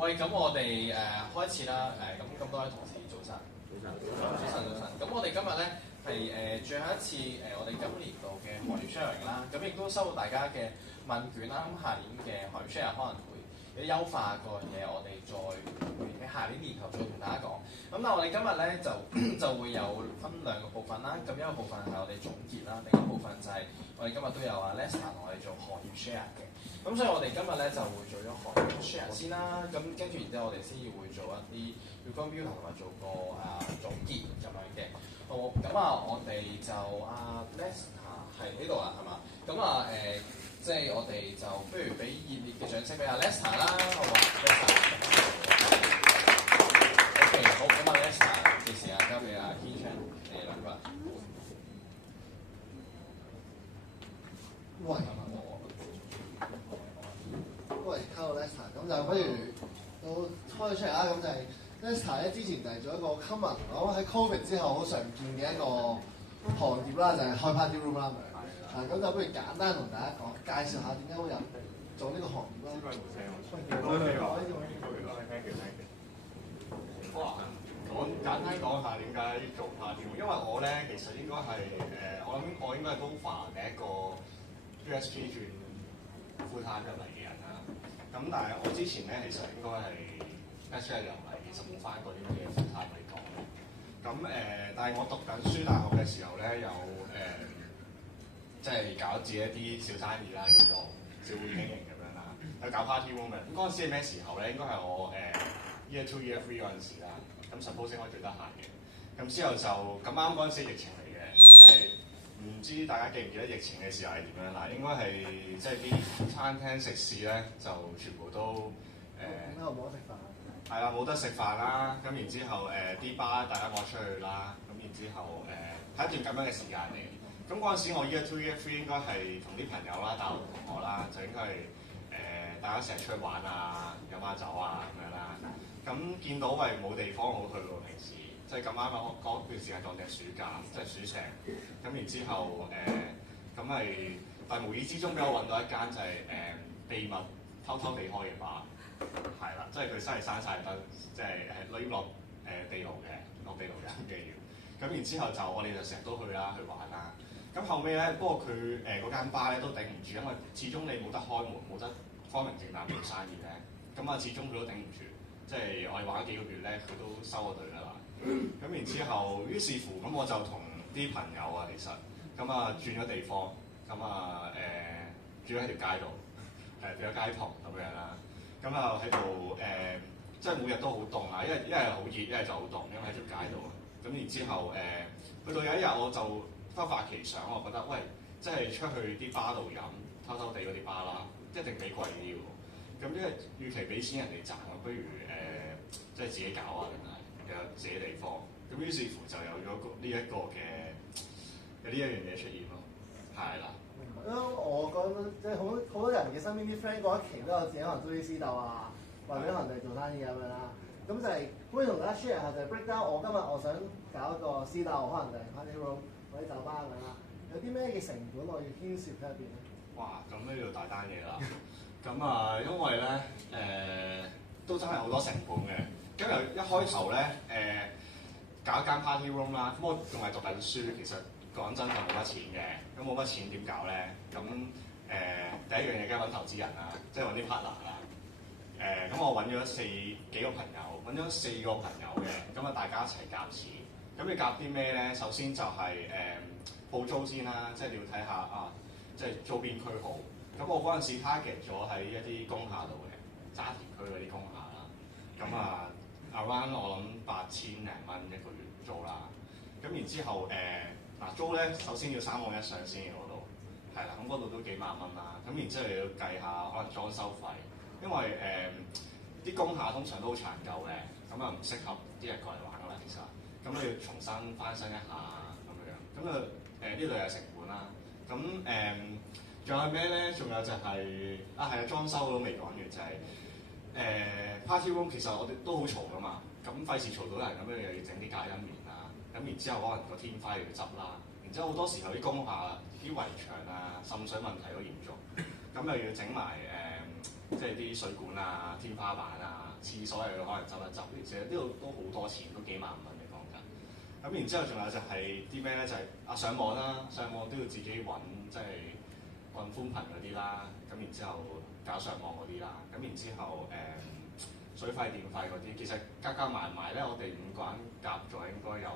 喂，咁我哋開始啦。咁多位同事早晨。早晨。咁我哋今日咧係最後一次我哋今年度嘅行業 sharing 啦。咁亦都收到大家嘅問卷啦。咁下年嘅行業 share 可能會有啲優化嗰樣嘢，我哋再會喺下年年頭再同大家講。咁但係我哋今日咧就會有分兩個部分啦。咁一個部分係我哋總結啦，另一個部分就係我哋今日都有阿 Lester 同我哋做行業 share 嘅。咁所以我哋今日咧就會做咗行業 share 先啦，咁跟住然之後我哋先要會做一啲 review 同埋做個總結咁樣嘅。好，咁我哋就Lester 係呢度啦，係嘛？咁即係我哋就不如俾熱烈嘅掌聲俾Lester 啦，好嘛？Lester。OK， 好，咁Lester嘅時間交俾Ken Chan，你哋兩個。喂，Hello Lester，咁就不如都開出嚟啦。咁就係 Lester 咧，之前就係做一個 common，我喺 Covid 之後好常見嘅一個行業啦，就係開 party room 啦。咁就不如簡單同大家介紹下點解會有做呢個行業啦。哇！簡單講下點解做 party room，因為我咧其實應該係我諗我應該係 Gova 嘅一個 USP 轉 full time 入嚟嘅人啦。咁但係我之前咧其實應該係 Bachelor 入嚟，其實冇翻過啲乜嘢 full time 嚟講嘅。咁但係我讀緊書大學嘅時候咧，有即係搞自己一啲小生意啦，叫做小會經營咁樣啦，去搞 party room 嘅。咁嗰陣時係咩時候咧？應該係我Year 2 Year 3嗰陣時啦。咁 suppose 我最得閒嘅。咁之後就咁啱嗰陣時疫情嚟嘅，即係唔知大家記唔記得疫情嘅時候係點樣啦？應該係即係啲餐廳食肆咧就全部都冇得食飯。係啦，冇得食飯啦。咁然之後啲吧大家攞出去啦。咁然之後係一段咁樣嘅時間嚟。咁嗰陣時我 Year 2 Year 3應該係同啲朋友啦、大學同學啦，就應該係大家成日出去玩啊、飲下酒啊咁樣啦。咁見到冇地方好去喎，平時即係咁啱嗰段時間當正暑假，即係暑成。咁然之後咁但係無意之中俾我揾到一間就係秘密偷地開嘅吧，係啦，即係佢真係閂晒燈，即係攞落地牢嘅，落地牢嘅嘅要。咁然之後我哋就成日都去啦，去玩啦。咁後尾咧，不過佢嗰間吧咧都頂唔住，因為始終你冇得開門，冇得光明正大做生意咧。咁始終佢都頂唔住。即係我哋玩咗幾個月咧，佢都收咗隊㗎啦。咁然之後，於是乎咁我就同啲朋友其實咁轉咗地方，咁住咗喺條街度，變咗街堂咁樣啦。咁喺度即係每日都好凍啊！一係好熱，一係就好凍，因為喺條街度。咁然之後去到有一日我就忽發奇想，我覺得喂，即係出去啲吧度飲，偷地嗰啲吧啦，一定比貴啲喎。咁因為預期俾錢人哋賺，不如即係自己搞啊，定係有自己地方。咁於是乎就有咗呢一個嘅有呢一樣嘢出現咯，係啦。我覺得即係好多人嘅身邊啲 friend 嗰一期都有自己可能中意私鬥啊，或者可能係做生意咁樣啦。咁就係可以同大家 share 下就係 break down。我今日我想搞一個私鬥，可能就係 party room 或者酒吧咁樣啦。有啲咩嘅成本我要牽涉喺入邊咧？哇！咁呢度大單嘢啦。咁因為咧都真係好多成本嘅。咁由一開頭咧搞一間 party room 啦，咁我仲係讀緊書，其實講真就冇乜錢嘅。咁冇乜錢點搞咧？咁第一樣嘢梗係揾投資人啦，即係揾啲 partner 啦。咁我揾咗幾個朋友，揾咗4個朋友嘅，咁大家一齊夾錢。咁你夾啲咩咧？首先就係報租先啦，即係你要睇下即係租邊區好。咁我嗰陣時 target 咗喺一啲工廈度嘅，沙田區嗰啲工廈啦。咁around 我諗8000零蚊一個月租啦。咁然之後租咧，首先要3按1上先嘅嗰度，係啦。咁嗰度都幾萬蚊啦。咁然之後你要計下可能裝修費，因為啲工廈通常都好殘舊嘅，咁唔適合啲人過嚟玩㗎啦。其實，咁你要重新翻新一下咁樣。咁呢度有成本啦。咁仲有咩咧？仲有就係裝修都未講完，就係party room 其實我哋都好嘈噶嘛，咁費事嘈到人，咁又要整啲隔音棉啊，咁然之後可能個天花又要執啦，然之後好多時候啲工廈啲圍牆啊滲水問題都嚴重，咁又要整埋即係啲水管啊、天花板啊，廁所又要可能執一執，其實呢度都好多錢，都幾萬蚊你講緊。咁然之後仲有就係啲咩咧？就係上網啦，上網都要自己揾，即係揾寬頻嗰啲啦。咁然之後搞上網嗰啲啦。咁然之後水費電費嗰啲，其實加加埋埋咧，我哋5個人夾咗應該有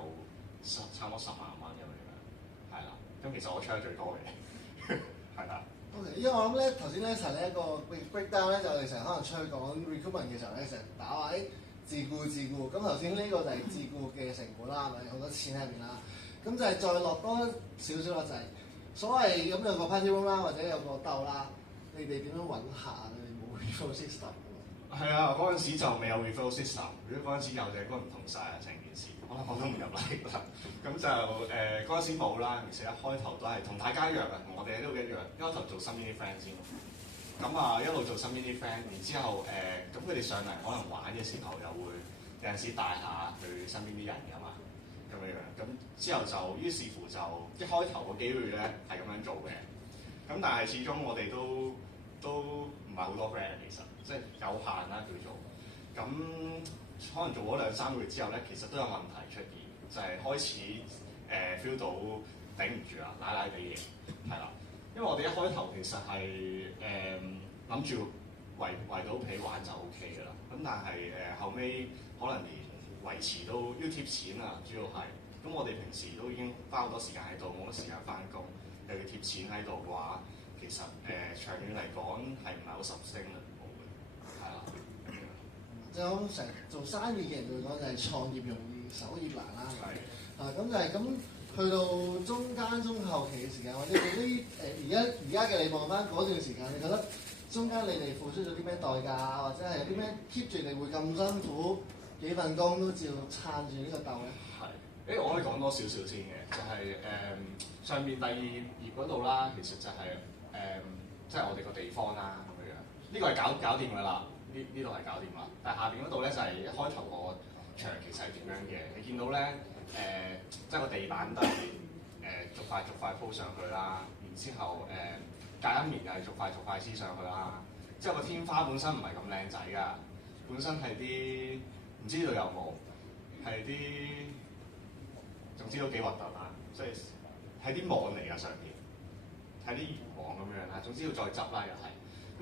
差唔多10萬蚊咁樣，係啦。咁其實我出得最多嘅，係啦。OK，因為我諗咧頭先咧一齊呢一個 breakdown 咧，就我哋成日可能出去講 recruitment 嘅時候咧，成日打話自僱。咁頭先呢個就係自僱嘅成本啦，係咪好多錢喺入面啦？咁就係再落多少少啦，就係所謂咁有個 party room 啦，或者有個竇啦，你哋點樣揾下？你哋冇 referral system 㗎？係啊，嗰陣時就未有 referral system。如果嗰陣時有就應該唔同晒啊，成件事。可能我都唔入嚟啦。咁就嗰陣時冇啦。其實一開頭都係同大家一樣嘅，同我哋都一樣。一開頭做身邊啲 friend 先。咁一路做身邊啲 friend，然之後咁佢哋上嚟可能玩嘅時候又會有陣時帶下佢身邊啲人㗎嘛。咁樣。咁之後就於是乎就一開頭個機會咧係咁樣做嘅。咁但係始終我哋都唔係好多 friend 其實，即係有限啦叫做。咁可能做咗2-3個月之後咧，其實都有問題出現，就係開始feel 到頂唔住啦，奶地嘢，係啦。因為我哋一開頭其實係諗住圍到皮玩就 O K 㗎啦。咁但係後尾可能連維持都要貼錢啊，主要係。咁我哋平時都已經花好多時間喺度，冇乜時間翻工，又要貼錢喺度嘅話，其實長遠嚟講係唔係好sustainable嘅，係啦。即係我諗成日做生意嘅人會講就係創業容易，守業難啦。係。咁就係咁，去到中後期嘅時間，或者嗰啲而家嘅你望翻嗰段時間，你覺得中間你哋付出咗啲咩代價，或者係有啲咩 keep 住你會咁辛苦幾份工都照撐住呢個竇咧？係。我可以講多少少先嘅，就係上面第2頁嗰度啦，其實就係即係我哋個地方啦咁樣。呢個係搞掂㗎啦，呢度係搞掂啦。但係下邊嗰度咧就係一開頭個牆其實係點樣嘅？你見到咧即係個地板都係逐塊鋪上去啦，然之後隔一面又係逐塊黐上去啦。之後個天花本身唔係咁靚仔㗎，本身係啲唔知道有冇係啲。總之都幾核突啊！即係係啲網嚟㗎上邊，係啲漁網咁樣啦。總之要再執啦又係。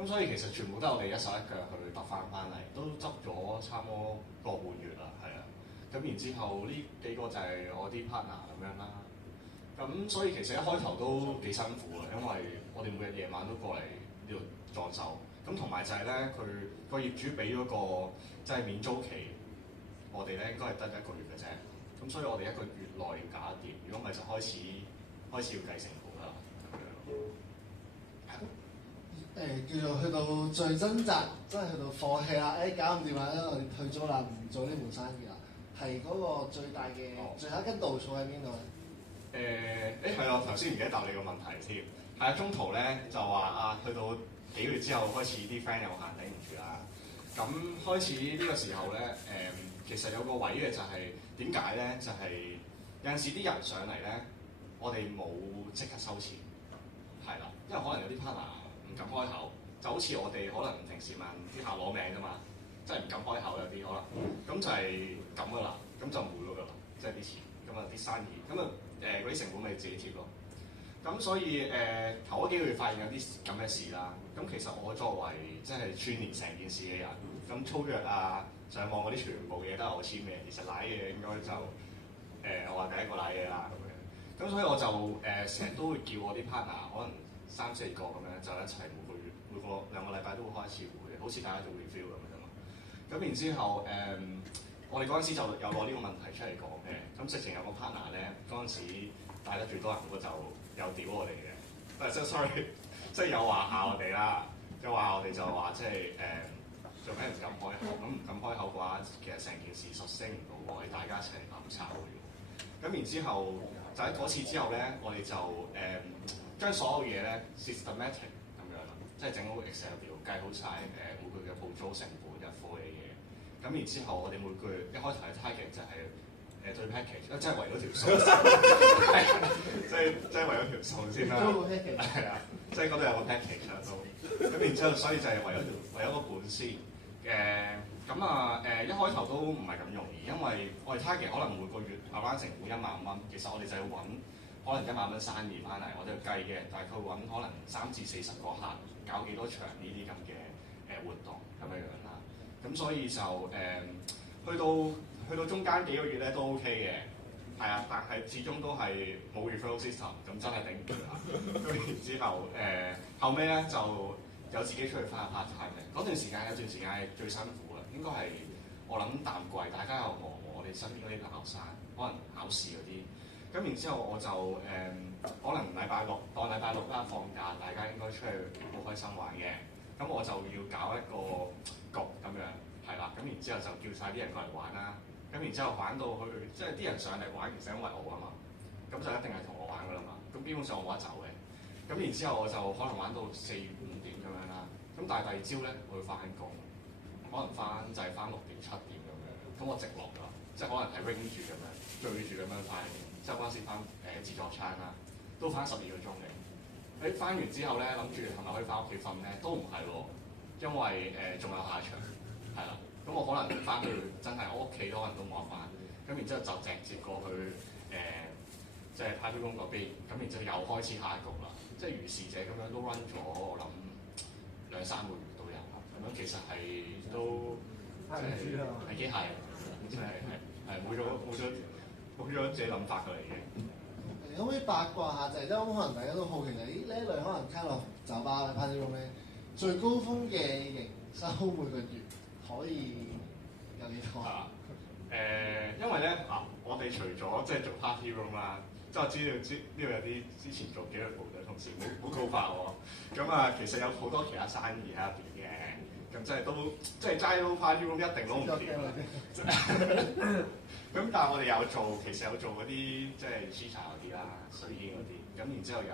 咁所以其實全部都係我哋一手一腳去揼翻嚟，都執咗差唔多個半月啦，係啊。咁然之後呢幾個就係我啲 partner 咁樣啦。咁所以其實一開頭都幾辛苦啊，因為我哋每日夜晚都過嚟呢度裝修。咁同埋就係咧，佢個業主俾咗個即係免租期，我哋咧應該係得1個月嘅啫。咁所以我哋1個月內要搞掂，如果唔係就開始要計成本啦，咁樣。叫做去到最掙扎，真係去到放棄啦！搞唔掂啦，我哋退租啦，唔做呢門生意啦。係嗰個最大嘅最後一根稻草喺邊度咧？係啊，頭先唔記得答你個問題添。係啊，中途咧就話去到幾個月之後開始啲 friend 有限頂唔住啦。咁開始呢個時候咧其實有個位嘅就係點解咧？就係有陣時啲人上嚟咧，我哋冇即刻收錢，係啦，因為可能有啲 partner 唔敢開口，就好似我哋可能平時問啲客攞名㗎嘛，即係唔敢開口有啲可能，咁就係咁㗎啦，咁就冇咗㗎啦，即係啲錢，咁啊啲生意，咁啊嗰啲成本咪自己貼咯。咁所以頭嗰幾個月發現有啲咁嘅事啦。咁其實我作為即係串連成件事嘅人，咁操約啊、上網嗰啲全部嘢都係我簽嘅。其實賴嘢應該就我話第一個賴嘢啦咁樣。咁所以我就成日都會叫我啲 partner，可能3-4個咁樣就一齊每個2個禮拜都會開一次會，好似大家做 review 咁樣啫嘛。咁然之後我哋嗰陣時就有攞呢個問題出嚟講嘅。咁直情有個 partner 咧，嗰陣時帶得最多人嗰個就有屌我哋嘅，即係 sorry， 即係有話下我哋啦，有話我哋就話即係做咩唔敢開口，咁唔敢開口嘅話，其實成件事實升唔到喎，大家一齊攬炒嘅。咁然之後就喺嗰次之後咧，我哋就將所有嘢咧 systematic 咁樣啦，即係整好 Excel 表，計好晒每個月嘅鋪租成本日貨嘅嘢。咁然之後我哋每個月一開頭嘅 target 就係對 package，即係為咗條數，即係為咗條數先啦。係啊，即係嗰度有個 package 啦都。咁然之後，所以就係為咗個本先。咁啊一開頭都唔係咁容易，因為我哋 target 可能每個月around成本10000蚊，其實我哋就要揾可能10000蚊生意翻嚟，我哋要計嘅，大概揾可能3至40個客，搞幾多場呢啲咁嘅活動咁樣啦。咁所以就去到中間幾個月咧都 OK 嘅，係啊，但係始終都係冇 referral system，咁真係頂唔住啦。咁然之後後尾咧就有自己出去翻 part time 嘅，嗰段時間有段時間係最辛苦嘅，應該係我諗淡季，大家又忙我哋身邊嗰啲學生，可能考試嗰啲，咁然之後我就可能禮拜六啦放假，大家應該出去好開心玩嘅，咁我就要搞一個局咁樣，係啦，咁然之後就叫晒啲人過嚟玩啦，咁然之後玩到去，即係啲人上嚟玩，其實因為我啊嘛，咁就一定係同我玩噶啦嘛，咁基本上我冇得走嘅，咁然之後我就可能玩到4、5點咁樣啦，咁但係第二朝咧我要翻工，可能就係翻6點、7點咁樣，咁我直落㗎，即係可能係 ring 住咁樣，對住咁樣翻，之後嗰陣時翻自助餐啦，都翻12個鐘嘅。翻完之後咧，諗住係咪可以翻屋企瞓咧？都唔係喎，因為仲有下一場，係啦。咁我可能翻去真係我屋企可能都冇得翻，咁然之後就直接過去即係太虛宮嗰邊，咁然之後又開始下一局啦。即係如是者咁樣都 run 咗，我諗2-3個月都有，咁樣其實係都即係機械人，即係冇咗自己諗法過嚟嘅。可唔可以八卦下就係都可能大家都好奇呢一類可能卡落酒吧嘅 party room 咧，最高峰嘅營收每個月可以有幾多？因為咧我哋除咗即係做 party room 啦，即係我知道呢度有啲之前做紀律部隊同事好高發喎，咁啊其實有好多其他生意喺入邊嘅，咁即係都即係齋撈 party room 一定撈唔掂。咁但係我哋其實有做嗰啲即係 shisha 嗰啲啦、水煙嗰啲，咁然之後有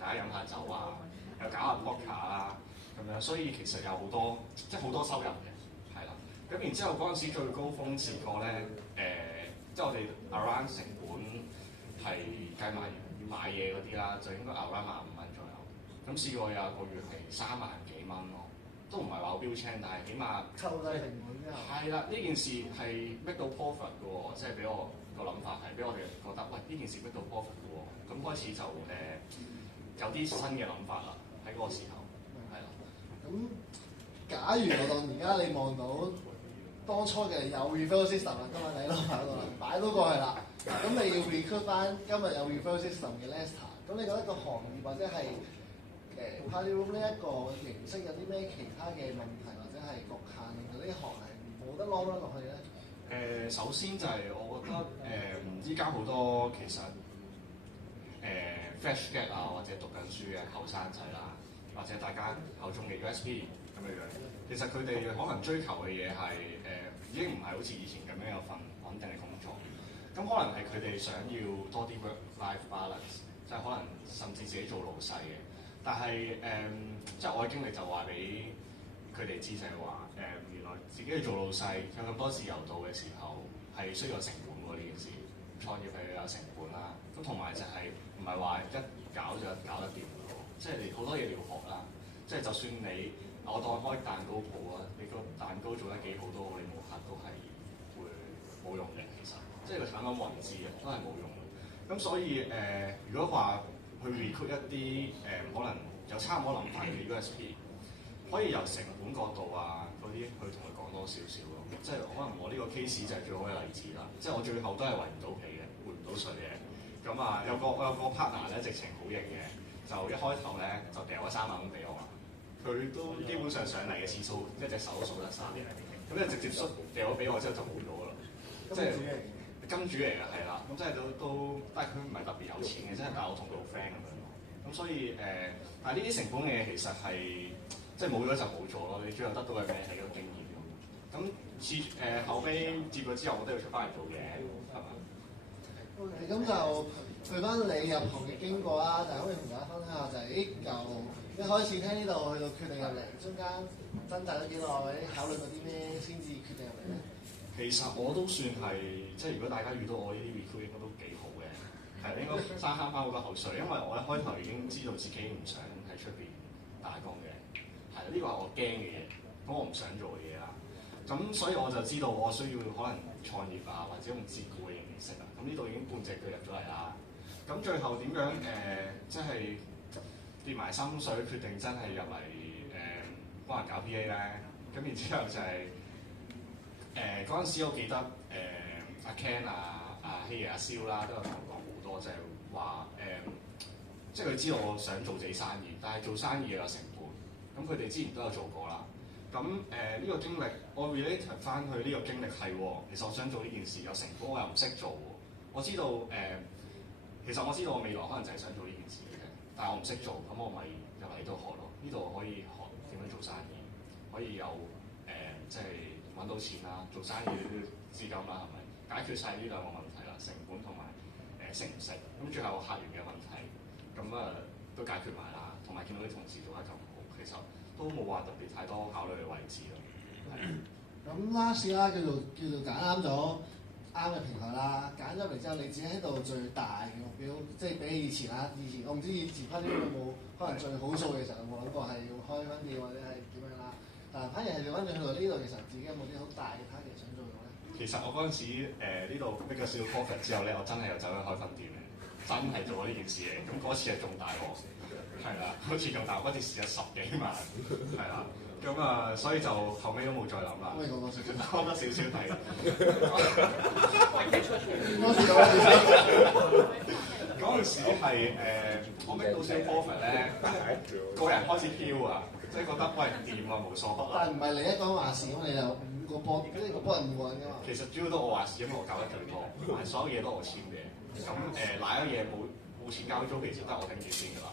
大家飲下酒啊，又搞下 poker 啦，咁樣，所以其實有好多即係好多收入嘅，係啦。咁然之後嗰陣時最高峰試過咧，即係我哋 around 成本係計埋要買嘢嗰啲啦，就應該 around 15,000蚊左右。咁試過有一個月係3萬幾蚊咯。都唔係話好標青，但係起碼抽低成本之後。係啦，呢件事係 make 到 profit 嘅喎，即係俾我個諗法係俾我哋覺得，喂呢件事 make 到 profit 嘅喎，咁開始就有啲新嘅諗法啦，喺嗰個時候，係啦。咁假如我當而家你望到當初嘅有 referral system 啦，今日你都喺度啦，擺到過去啦，咁你要 recruit 翻今日有 referral system 嘅 Lester，咁你覺得個行業或者係party room 呢一個形式有啲咩其他嘅問題或者係局限，令到呢行係冇得 long run 落去咧？首先就係我覺得依家好多其實fresh grad 啊，或者讀緊書嘅後生仔啦，或者大家口中嘅 USP 咁樣樣，其實佢哋可能追求嘅嘢係已經唔係好似以前咁樣有份穩定嘅工作，咁可能係佢哋想要多啲 work-life balance， 就係可能甚至自己做老細嘅。但係即係我嘅經歷就話俾佢哋知就係話原來自己去做老細有咁多自由度嘅時候係需要有成本喎，呢件事，創業係要有成本啦。咁同埋就係唔係話一搞就搞得掂嘅喎，即係你好多嘢你要學啦。即係就算我當開蛋糕鋪啊，你個蛋糕做得幾好都好，你冇客都係會冇用嘅。其實即係個產品混資啊，都係冇用嘅。咁所以如果話去 recruit 一啲可能有差唔多諗法嘅 USP， 可以由成本角度啊嗰啲去同佢講多少少咯。即係可能我呢個 case 就係最好嘅例子啦。即係我最後都係圍唔到皮嘅，回唔到水嘅。咁啊我有個 partner 咧，直情好型嘅，就一開頭咧就掉咗3萬蚊俾我啦。佢都基本上上嚟嘅次數一隻手都數得晒嘅。咁就直接掉咗俾我之後就冇咗㗎啦。即係金主嚟嘅，係啦。咁即係都，但係佢唔係特別有錢嘅，即係但係我同佢好 friend 咁樣。咁所以但係呢啲成本嘅嘢其實係即係冇咗就冇咗咯。你最後得到嘅咩係一個經驗咁。咁後尾接咗之後，我都要出翻嚟做嘢，係嘛？OK，咁就去翻你入行嘅經過啦，就可以同大家分享下就係由一開始聽呢度去到決定入嚟，中間掙扎咗幾耐，或者考慮過啲咩先至決定入嚟咧？其實我都算係即係如果大家遇到我呢啲 recruit 應該都幾好嘅，係應該慳翻好多口水，因為我一開頭已經知道自己唔想喺出邊打工嘅，係呢個係我驚嘅嘢，咁我唔想做嘅嘢啦。咁所以我就知道我需要可能創業啊，或者用自僱嘅形式啊。咁呢度已經半隻腳入咗嚟啦。咁最後點樣即係跌埋心水，決定真係入嚟幫人搞 PA 咧。咁然之後就係嗰陣時，我記得阿 Ken 阿希爺阿蕭啦，都有同我講好多，就係話即係佢知道我想做自己生意，但係做生意又有成本。咁佢哋之前都有做過啦。咁呢個經歷，我 relate 翻去呢個經歷係喎。其實我想做呢件事有成本，我又唔識做喎。我知道其實我知道我未來可能就係想做呢件事嘅，但係我唔識做，咁我咪入嚟呢度學咯。呢度可以學點樣做生意，可以有即係揾到錢啦，做生意都要資金啦，係咪？解決晒呢兩個問題啦，成本同埋識唔識。咁最後客源嘅問題，咁都解決埋啦。同埋見到啲同事做得咁好，其實都冇話特別太多考慮嘅位置咯。咁 last 啦，叫做揀啱咗啱嘅平台啦，揀咗嚟之後，你自己喺度最大嘅目標，即係比起以前啦。以前我唔知以前開啲有冇可能最好數嘅時候有冇諗過係要開分店或者係點樣啦？但係反而係調翻轉去到呢度，其實自己有冇啲好大嘅 target 想做到咧？其實我嗰陣時呢度 make 咗少少 profit 之後咧，我真係又走去開分店嘅，真係做咗呢件事嘅。咁嗰次係仲大鑊，係啦，嗰次仲大鑊，嗰次蝕咗10幾萬，係啦。咁所以就後尾都冇再諗啦。可以講多少少，講多少少睇。嗰陣時係我 make 到少 profit 咧，個人開始飄啊，即係覺得喂掂啊，無所不能。但係唔係你一個人話事，咁你有5個波，呢個波係5個人㗎嘛？其實主要都我話事，因為我搞得最多，同埋所有嘢都我簽嘅。咁哪一嘢冇錢交租，其實都係我頂住先㗎啦。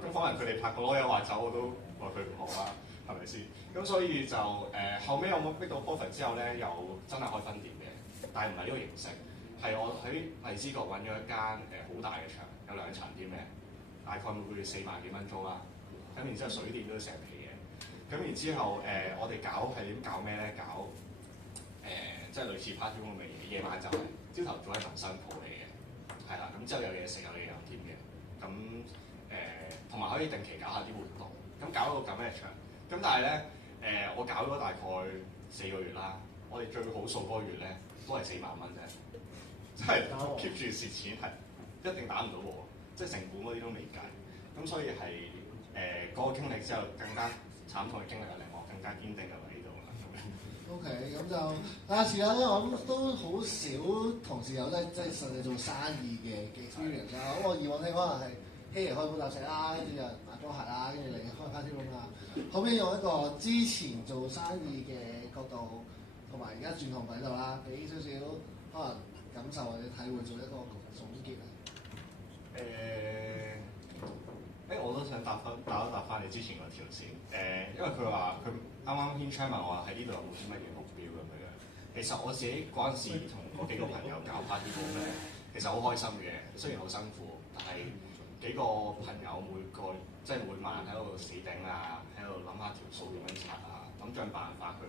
咁可能佢哋拍個籮柚話走，我都話佢唔好啦，係咪先？咁所以就後尾我冇 make 到 profit 之後咧，又真係開分店嘅，但係唔係呢個形式，係我喺荔枝角揾咗一間好大嘅場，有2層添嘅，大概每個月4萬幾蚊租啦。咁然之後水電都成皮嘅。咁然之後我哋搞係點搞咩咧？搞即係類似 party room 嘅嘢，夜晚就係朝頭早係民生鋪嚟嘅，係啦。咁之後有嘢食有嘢飲添嘅，咁同埋可以定期搞下啲活動，咁搞到咁嘅場。咁但係咧我搞咗大概4個月啦，我哋最好數嗰個月咧都係4萬蚊啫，即係 keep 住蝕錢係一定打唔到喎，即係成本嗰啲都未計。咁所以係嗰個經歷之後更加慘痛嘅經歷令我更加堅定入嚟呢度啦。OK， 咁就但係啦，因為我諗都好少同事有咧，即係實際做生意嘅 experience 啦。咁我以往聽可能係希爺開補習社啦，跟住有人買波鞋啦，跟住嚟開 party room 啦。後尾用一個之前做生意嘅角度，同埋而家轉行喺度啦，俾少少可能感受或者體會做一個總結啊。我都想答翻你之前個條線。因為佢話佢啱啱軒昌問我話喺呢度有冇啲乜嘢目標咁樣。其實我自己嗰陣時同嗰幾個朋友搞 party room 咧，其實好開心嘅，雖然好辛苦，但係幾個朋友每個即係每晚喺度死頂啊，喺度諗下條數點樣拆啊，諗盡辦法去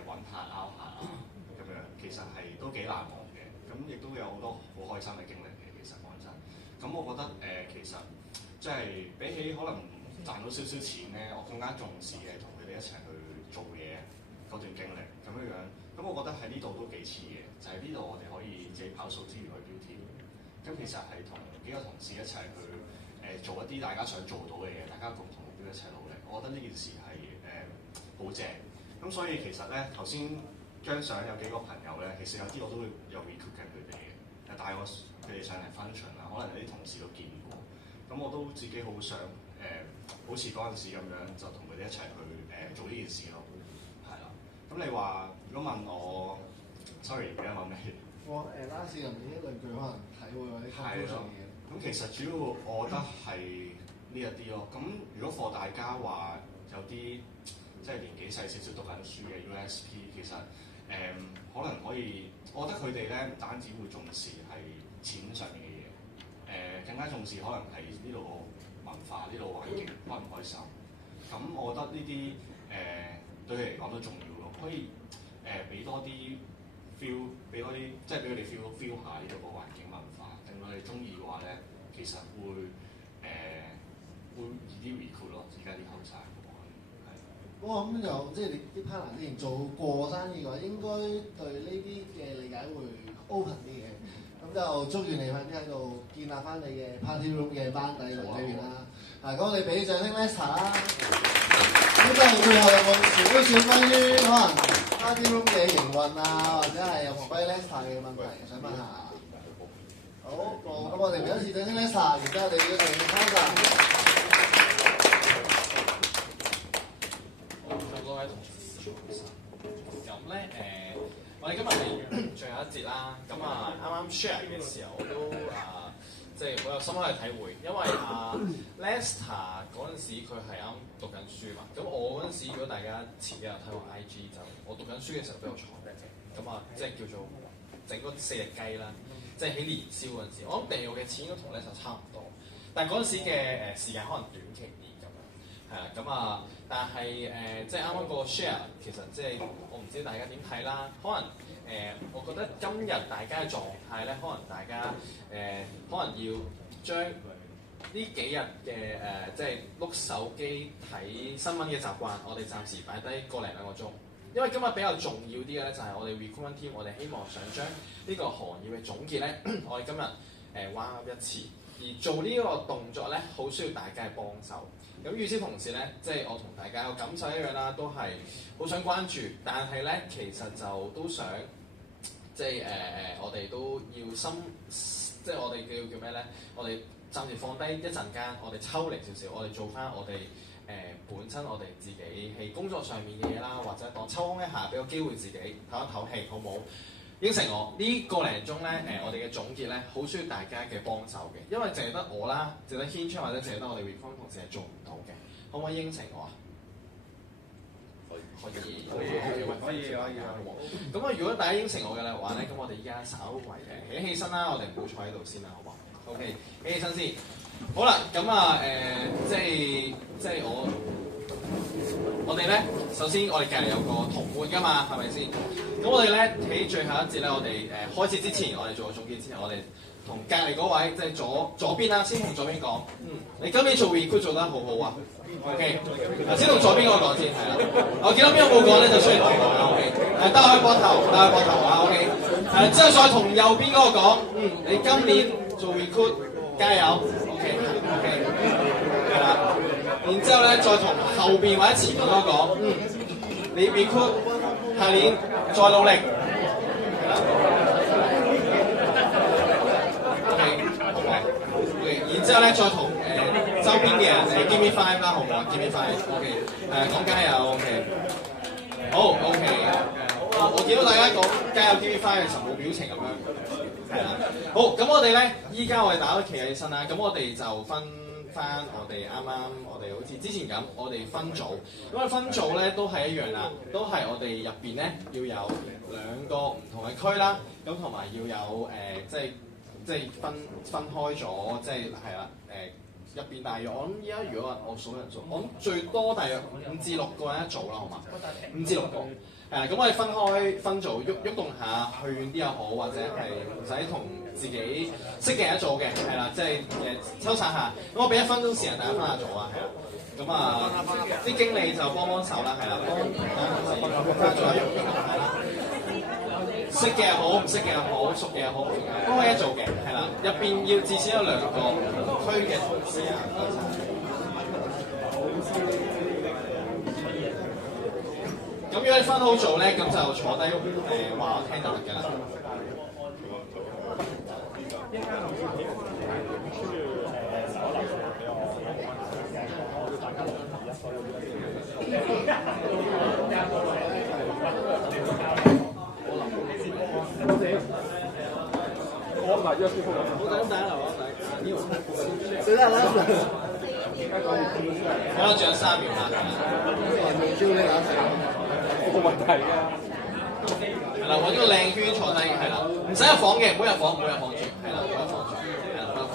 揾客拗客啊咁樣，其實係都幾難忘嘅。咁亦都有好多好開心嘅經歷嘅。其實講真，咁我覺得其實即係比起可能賺到少少錢咧，我更加重視嘅同佢哋一齊去做嘢嗰段經歷咁樣樣。咁我覺得喺呢度都幾似嘅，就係呢度我哋可以自己跑數之餘去標貼。咁其實係同幾個同事一齊去做一啲大家想做到嘅嘢，大家共同目標一齊努力。我覺得呢件事係好正。咁所以其實咧頭先張相有幾個朋友咧，其實有啲我都會有 recruit 緊佢哋嘅，帶我佢哋上嚟 function 啦，可能有啲同事都見過。咁我都自己好想好似嗰陣時咁樣，就同佢哋一齊去做呢件事咯，係啦。咁你話如果問我 ，sorry 而家問你？我last 入面一兩句可能體會或者溝通上嘅嘢。咁其實主要我覺得係呢一啲咯。咁如果 for 大家話有啲即係年紀細少少讀緊書嘅 USP， 其實可能可以，我覺得佢哋咧唔單止會重視係錢上面嘅嘢，更加重視可能係呢度個文化、呢度環境開唔開心。咁我覺得呢啲對佢嚟講都重要咯，可以俾多啲 feel， 俾多啲即係俾佢哋 feel 下呢度個環境文化，令到佢哋中意嘅話咧，其實會易啲 recruit 咯。而家啲後生嘅話係。咁就即係你啲 partner 之前做過生意嘅話，應該對呢啲嘅理解會 open 啲嘅。咁就祝願你快啲喺度建立翻你嘅 party room 嘅班底同隊員啦。咁我哋俾掌聲 Lester 啦。咁就最後有冇少少關於可能 party room 嘅營運啊，或者係有冇關於 Lester 嘅問題想問下？好，咁我哋俾一次掌聲 Lester，然之後我哋要嚟 Lester。各位同事咁咧我哋今日係最後一節啦。咁啱啱 share 嘅時候我都即係好有深刻嘅體會，因為Lester 嗰陣時佢係啱讀緊書嘛。咁我嗰陣時，如果大家前幾日睇我 IG 就我讀緊書嘅時候都有坐嘅。咁即係叫做整嗰4隻雞啦，即係喺年宵嗰陣時，我諗訂我嘅錢應該同 Lester 差唔多，但係嗰陣時嘅時間可能短期啲咁樣，係啦。咁但係即係啱啱個 share 其實即係我唔知大家點睇啦。可能我覺得今日大家嘅狀態咧，可能大家可能要將呢幾日嘅即係碌手機睇新聞嘅習慣，我哋暫時擺低1-2個鐘。因為今日比較重要啲嘅咧，就係我哋 recruitment team，我哋希望想將呢個行業嘅總結咧，我哋今日玩一次。而做呢個動作咧，好需要大家嘅幫手。咁與此同時咧，即係我同大家嘅感受一樣啦，都係好想關注，但係咧其實就都想即係我哋都要即係我哋叫咩咧？我哋暫時放低一陣間，我哋抽離少少，我哋做翻我哋本身我哋自己喺工作上面嘅嘢啦，或者當抽空一下，俾個機會自己唞一唞氣，好冇？應承我呢個零鐘咧，我哋嘅總結咧，好需要大家嘅幫手嘅，因為淨係得我啦，淨係得軒昌或者淨係得我哋 recruitment 同事係做唔到嘅，可唔可以應承我啊？可以。咁如果大家應承我嘅話咧，咁我哋依家稍為起身啦，我哋唔好坐喺度先啦，好唔好 ？OK， 起身先。好啦，咁即係我哋咧，首先我哋隔離有個同伴㗎嘛，係咪先？咁我哋咧喺最後一節咧，我哋開始之前，我哋做個總結之前，我哋同隔離嗰位即係左邊啦，先同左邊講，你今年做 recruit 做得好好啊 ，OK， 先同左邊嗰個講先，係啦。我見到邊個冇講咧，就需要同我講 ，OK， 打開膊頭啊 ，OK， 之後再同右邊嗰個講，你今年做 recruit 加油 ，OK， 係啦。然之後咧，再同後邊或者前面嗰個講，你 recruit 下年再努力，係啦。OK， 好唔好 ？OK， 然之後咧，再同周邊嘅人give me 5啦，好唔好啊 ？give me 5，OK， 講加油 ，OK， 好 ，OK， 我見到大家講加油 give me 5嘅時候冇表情咁樣，係啦。好，咁我哋咧，依家我哋大家都企起身啦，咁我哋就分翻我哋啱啱我哋好似之前咁，我哋分組，咁我哋分組咧都係一樣啦，都係我哋入邊咧要有2個唔同嘅區啦，咁同埋要有即係分開咗，即係係啦入邊大約我諗依家如果我數人數，我諗最多大約5至6個人一組啦，好嘛？5至6個。咁我哋分組喐動下，去遠啲又好，或者係唔使同自己識嘅人一組嘅，係啦，即係抽散下。咁我俾1分鐘時間大家分下組啊，係啦。咁啲經理就幫手啦，係啦，幫大家同事分組喐動下啦。識嘅又好，唔識嘅又好，熟嘅又好，都可以一組嘅，係啦。入邊要至少有2個區嘅同事啊。咁如果你分好組咧，咁就坐低話我聽就得㗎啦。好啦，仲有3秒啦。冇問題㗎。係啦，揾個靚圈坐低，係啦，唔使入房嘅，唔好入房住，係啦，唔好入房住，係啦，唔好入房，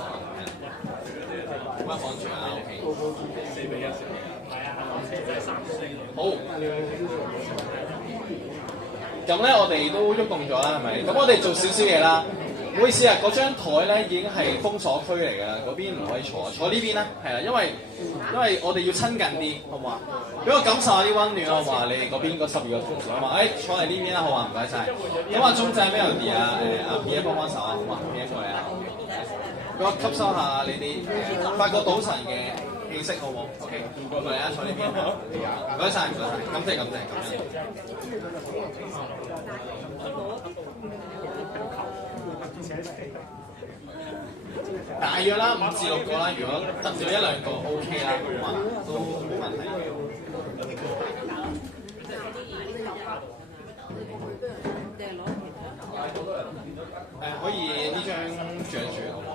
唔好入房住啊 ，OK。好。咁咧，我哋都喐動咗啦，係咪？咁我哋做少少嘢啦。唔好意思啊，嗰張台咧已經係封鎖區嚟㗎啦，嗰邊唔可以坐，坐呢邊啦，係啦，因為我哋要親近啲，好唔好啊？俾我感受下啲溫暖好唔好啊？你哋嗰邊個12個同事好嘛？坐嚟呢邊啦，好嘛？唔該晒。咁啊，鐘仔 Melody 啊，阿 P 幫幫手啊，好嘛？P 過嚟啊，俾我吸收下你哋發覺賭神嘅氣息好唔好 ？OK， 過嚟啊，坐呢邊。唔該晒，唔該晒，感謝。大約啦，5至6個啦，如果得咗1、2個 OK 啦，咁啊都冇問題嘅。可以呢張轉一轉好唔好？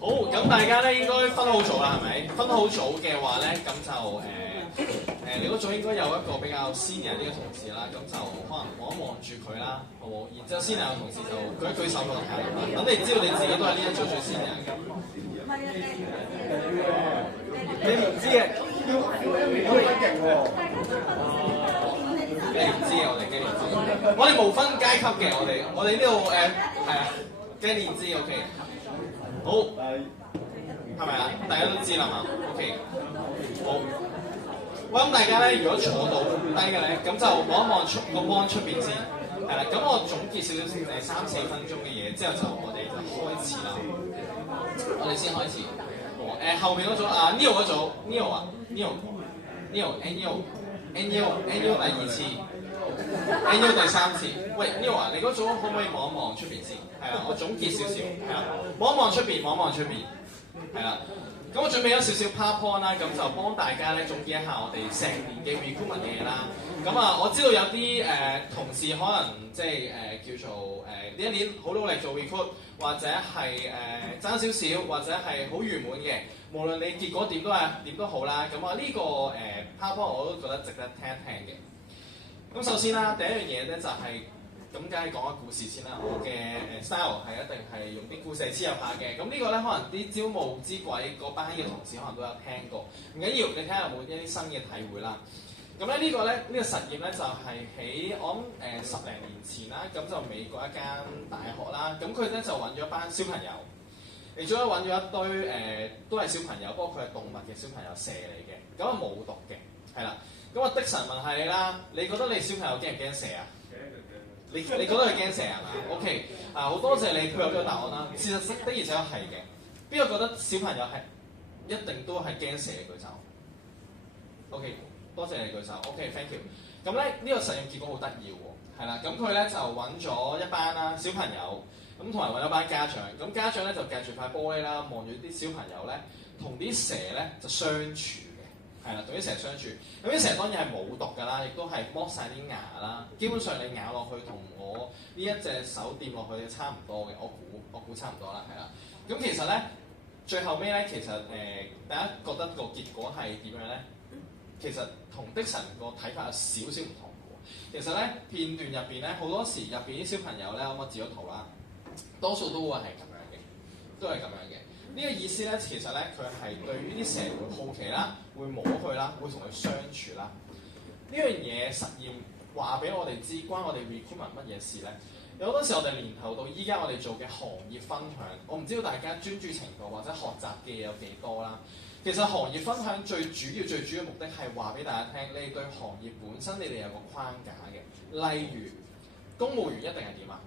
好，咁大家咧應該分好組啦，係咪？分好組嘅話咧，咁就你嗰組應該有一個比較 senior 啲嘅同事啦，咁就可能望一望住佢啦，好冇？然之後 senior 嘅同事就舉一舉手過嚟睇啦，等你知道你自己都係呢一組最 senior 嘅。你唔知嘅，我哋勁喎。你唔知啊，我哋幾年知？我哋無分階級嘅，我哋呢度係啊，幾年知 OK。好，係咪啊？大家都知啦嘛 ，OK。好。喂，咁大家咧，如果坐到低嘅咧，咁就望一望個 mon 出邊先，係啦。咁我總結少少先，3-4分鐘嘅嘢，之後就我哋就開始啦。我哋先開始。後面嗰組啊 ，Neil 嗰組 ，Neil 啊 ，Neil，Neil，Neil 第2次 ，Neil 第3次。喂 ，Neil 啊，你嗰組可唔可以望一望出邊先？係啦，我總結少少，係啦，望一望出邊，係啦。咁我準備咗少少 PowerPoint 啦，咁就幫大家咧總結一下我哋成年嘅 recruitment 嘅嘢啦。咁啊，我知道有啲同事可能即係叫做呢一年好努力做 recruit，或者係爭少少，或者係好圓滿嘅。無論你結果點都好啦。咁啊呢個PowerPoint 我都覺得值得聽一聽嘅。咁首先啦，第一樣嘢咧就係咁，梗係講個故事先啦。我嘅style 係一定係用啲故事嚟切入下嘅。咁呢個咧可能啲招募之鬼嗰班嘅同事可能都有聽過。唔緊要，你睇下有冇一啲新嘅體會啦。咁咧呢個實驗咧就係喺我諗10零年前啦。咁就美國一間大學啦。咁佢咧就揾咗班小朋友，嚟咗揾咗一堆都係小朋友，不過佢係動物嘅小朋友，蛇嚟嘅。咁啊冇毒嘅，係啦。咁啊的神問下你啦，你覺得你小朋友驚唔驚蛇啊？你覺得佢驚蛇係嘛 ？OK 啊，好多謝你配合呢個答案啦。事實的而且確係嘅。邊個覺得小朋友係一定都係驚蛇嘅舉手 ？OK， 多謝你舉手。OK，thank you。咁咧呢個實驗結果好得意喎，係啦。咁佢咧就揾咗一班啦小朋友，咁同埋揾咗班家長。咁家長咧就隔住塊玻璃啦，望住啲小朋友咧同啲蛇咧就相處。係啦，同啲蛇相處，咁啲蛇當然係冇毒㗎啦，亦都係剝晒啲牙啦。基本上你咬落去同我呢一隻手掂落去差唔多嘅，我估差唔多啦，係啦。咁其實咧，最後尾咧，其實大家覺得個結果係點樣咧？其實同的神個睇法有少少唔同嘅喎。其實咧片段入邊咧，好多時入邊啲小朋友咧，我截咗圖啦，多數都會係咁樣嘅，都係咁樣嘅。呢個意思咧，其實咧佢係對於啲蛇會好奇啦，會摸佢啦，會同佢相處啦。呢樣嘢實驗話俾我哋知，關我哋 recruitment 乜嘢事咧？有好多時我哋年頭到依家我哋做嘅行業分享，我唔知道大家專注程度或者學習嘅嘢有幾多啦。其實行業分享最主要目的係話俾大家聽，你哋對行業本身你哋有個框架嘅。例如公務員一定係點啊？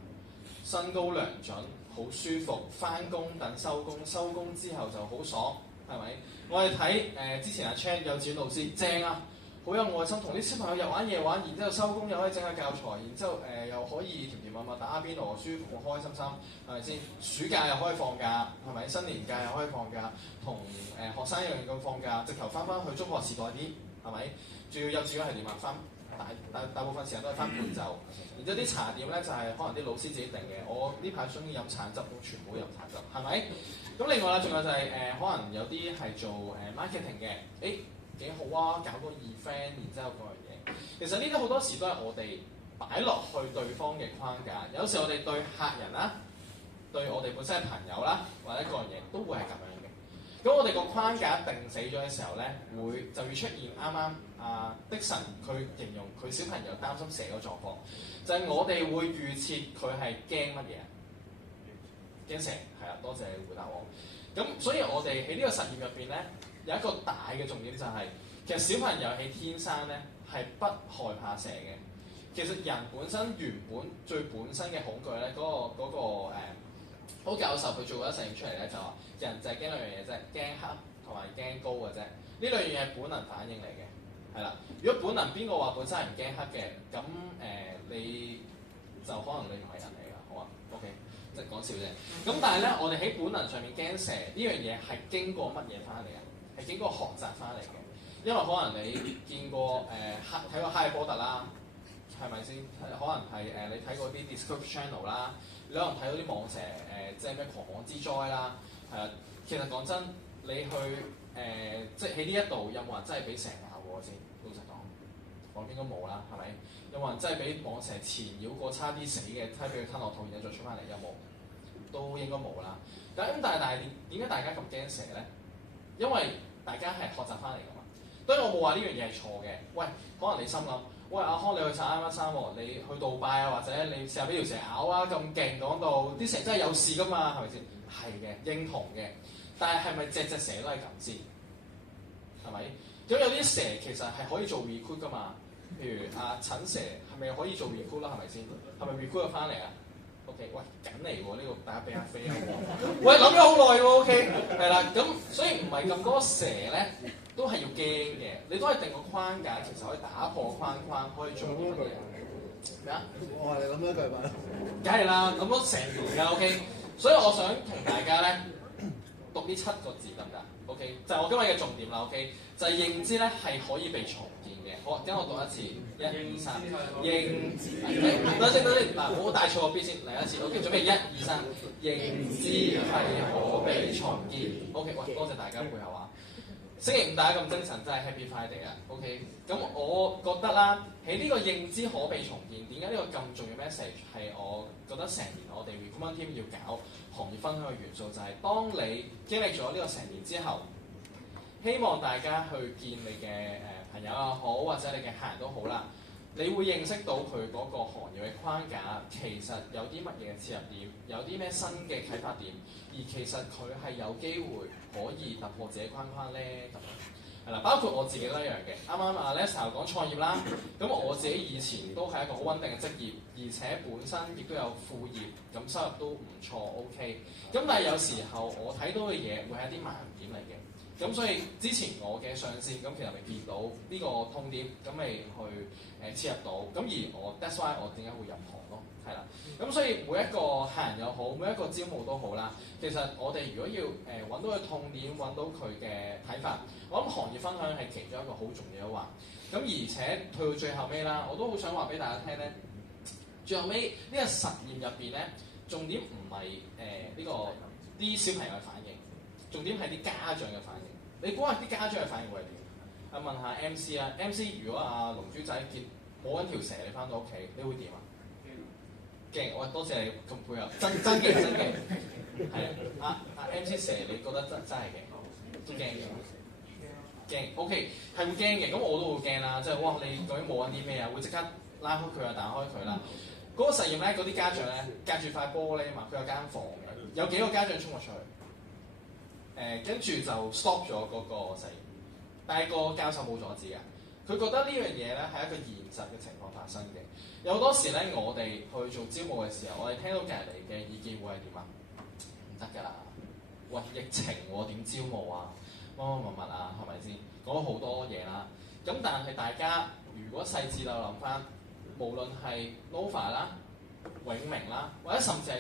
薪高糧準。好舒服，翻工等收工，收工之後就好爽，係咪？我哋睇之前阿 Chan 幼稚園老師正啊，好有愛心，同啲小朋友日玩夜玩，然之後收工又可以整下教材，然之後又可以甜甜蜜蜜打邊爐，舒服開開心心，係咪先？暑假又可以放假，係咪？新年假又可以放假，同學生一樣咁放假，直頭翻去中學時代啲，係咪？仲要幼稚園係點啊？大部分時間都係翻半晝，然之後啲茶點咧就係可能啲老師自己定嘅。我呢排中意飲橙汁，我全部飲橙汁，係咪？咁另外啦，仲有就係可能有啲係做marketing 嘅，幾好啊，搞個 event，然之後嗰樣嘢。其實呢啲好多時都係我哋擺落去對方嘅框架。有時我哋對客人啦，對我哋本身嘅朋友啦，或者各樣嘢都會係咁樣嘅。咁我哋個框架定死咗嘅時候咧，就會出現啱啱的神佢形容佢小朋友擔心蛇嘅狀況，就係、我哋會預設佢係驚乜嘢？驚蛇係啦，多謝你回答我。咁所以我哋喺呢個實驗入邊咧，有一個大嘅重點就係、其實小朋友喺天生咧係不害怕蛇嘅。其實人本身原本最本身嘅恐懼咧，嗰個教授佢做咗實驗出嚟咧，就話人就係驚兩樣嘢啫，驚黑同埋驚高嘅啫。呢兩樣嘢係本能反應嚟嘅，係啦。如果本能邊個話本身係唔驚黑嘅，咁你就可能你唔係人嚟㗎，好啊 ？OK， 即係講笑啫。咁但係咧，我哋喺本能上面驚蛇呢樣嘢係經過乜嘢翻嚟啊？係經過學習翻嚟嘅，因為可能你見過睇過《哈利波特》啦。係咪先？可能係你睇過啲 Discovery Channel 啦，你可能睇到啲蟒蛇即係咩狂妄之災啦，係啊。其實講真，你去即係喺呢一度有冇人真係俾蛇咬過先？老實講，我諗應該冇啦，係咪？有冇人真係俾蟒蛇纏繞過差啲死嘅，睇俾佢吞落肚，然後再出翻嚟？有冇？都應該冇啦。但係點解大家咁驚蛇咧？因為大家係學習翻嚟㗎嘛。當然我冇話呢樣嘢係錯嘅。喂，可能你心諗。喂，阿康，你去曬啱啱山喎，你去杜拜啊，或者你試下俾條蛇咬啊，咁勁講到啲蛇真係有事㗎嘛，係咪先？係嘅，認同嘅。但係咪隻蛇都係咁先？係咪？咁有啲蛇其實係可以做 recruit 㗎嘛？譬如陳蛇係咪可以做 recruit 啦？係咪先？係咪 recruit 咗翻嚟啊 ？OK， 喂，緊嚟喎呢個，大家俾下飛啊！喂，諗咗好耐喎 OK， 係啦，咁所以唔係咁多蛇咧。都係要驚嘅，你都係定個框架，其實可以打破框框，可以做啲乜嘢？咩啊？我話你諗一句吧。梗係啦，諗咗成年㗎 OK， 所以我想同大家咧讀呢7個字得唔得 ？OK， 就係我今日嘅重點啦 OK， 就係認知咧係可以被重建嘅。好，跟我讀一次，1、2、3，認知。等先，嗱，我帶錯個 B 先，嚟一次 OK， 準備1、2、3，認知係可被重建。OK， 喂，多謝大家配合啊！星期五大家咁精神，真係 Happy Friday 啊 ！OK， 咁我覺得啦，喺呢個認知可被重建，點解呢個咁重要 message 係我覺得成年我哋 Recruitment Team 要搞行業分享嘅元素，就係、是、當你經歷咗呢個成年之後，希望大家去見你嘅朋友又好，或者你嘅客人都好啦，你會認識到佢嗰個行業嘅框架，其實有啲乜嘢切入點，有啲咩新嘅啟發點，而其實佢係有機會可以突破自己框框咧，咁係啦。包括我自己都一樣嘅。啱啱阿 Lester 講創業啦，咁我自己以前都係一個好穩定嘅職業，而且本身亦都有副業，咁收入都唔錯 OK。咁但係有時候我睇到嘅嘢會係一啲盲點嚟嘅。咁所以之前我嘅上線咁其實咪見到呢個痛點，咁咪去切入到。咁而我 that's why 我點解會入行咯，係啦。咁所以每一個客人又好，每一個招募都好啦。其實我哋如果要揾到佢痛點，揾到佢嘅睇法，我諗行業分享係其中一個好重要嘅環。咁而且去到最後尾啦，我都好想話俾大家聽咧。最後尾呢個實驗入邊咧，重點唔係呢個啲小朋友嘅反應，重點係啲家長嘅反應。你估下啲家長嘅反應會係點？問下 MC 啊 ，MC 如果龍珠仔摸緊條蛇你翻到屋企，你會點啊？驚！喂，多謝你咁配合，真嘅，係啊MC 蛇，你覺得真係嘅，都驚嘅，驚 OK 係會驚嘅，咁我都會驚啦，即係哇你究竟摸緊啲咩啊？會即刻拉開佢啊，彈開佢啦。嗰個實驗咧，嗰啲家長咧隔住塊玻璃啊嘛，佢有間房嘅，有幾個家長衝咗出去。跟住就 stop 咗嗰個實驗，但係個教授冇阻止嘅，佢覺得呢樣嘢咧係一個現實嘅情況發生嘅。有好多時咧，我哋去做招募嘅時候，我哋聽到隔離嘅意見會係點啊？唔得㗎啦！喂，疫情喎，點招募啊？乜啊？係咪先？講咗好多嘢啦。咁但係大家如果細緻度諗翻，無論係 Nova 啦、永明啦，或者甚至係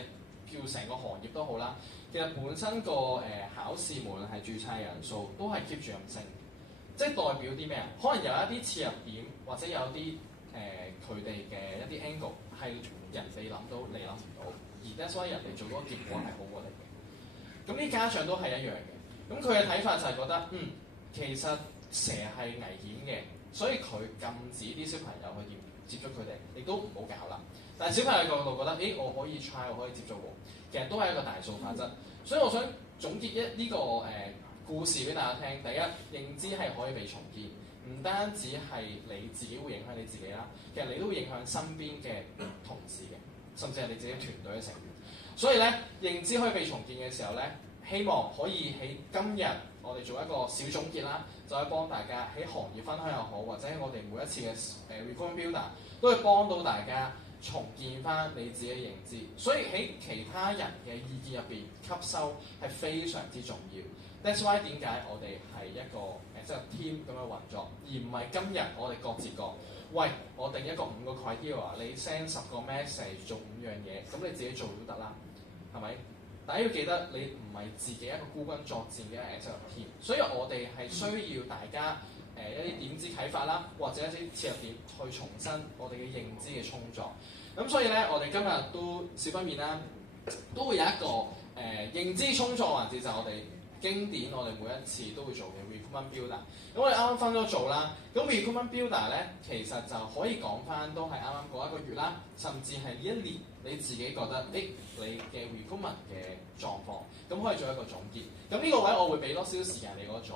叫成個行業都好啦。其實本身個考試無論係註冊人數都係 keep 住咁升，即係代表啲咩啊？可能有一啲切入點，或者有啲佢哋嘅一啲 angle 係人哋諗到你諗唔到，而 that's why 人哋做嗰個結果係好過你嘅。咁啲家長都係一樣嘅。咁佢嘅睇法就係覺得，其實蛇係危險嘅，所以佢禁止啲小朋友去掂接觸佢哋，亦都唔好搞啦。但係小朋友角度覺得，我可以 try， 我可以接觸喎，其實都係一個大數法則。所以我想總結呢個故事俾大家聽。第一，認知係可以被重建，唔單止係你自己會影響你自己啦，其實你都會影響身邊嘅同事嘅，甚至係你自己團隊嘅成員。所以咧，認知可以被重建嘅時候咧，希望可以喺今日我哋做一個小總結啦，就可以幫大家喺行業分享又好，或者喺我哋每一次嘅Recruitment Builder 都會幫到大家重建翻你自己嘅認知。所以喺其他人嘅意見入邊吸收係非常之重要。That's why 點解我哋係一個即係 team 咁樣運作，而唔係今日我哋各自各。喂，我定一個5個 criteria， 你 send 10個 message 做5樣嘢，咁你自己做都得啦，係咪？大家要記得，你唔係自己一個孤軍作戰嘅一個 team， 所以我哋係需要大家一啲點子啟發啦，或者一啲切入點去重申我哋嘅認知嘅衝撞。咁所以咧，我哋今日都少不免啦，都會有一個認知衝撞環節，就係我哋經典，我哋每一次都會做嘅 Recruitment Builder。咁我哋啱啱分咗做啦，咁 Recruitment Builder 咧，其實就可以講翻都係啱啱過一個月啦，甚至係呢一年你自己覺得，你嘅 Recruitment 嘅狀況，咁可以做一個總結。咁呢個位我會俾多少時間你嗰組。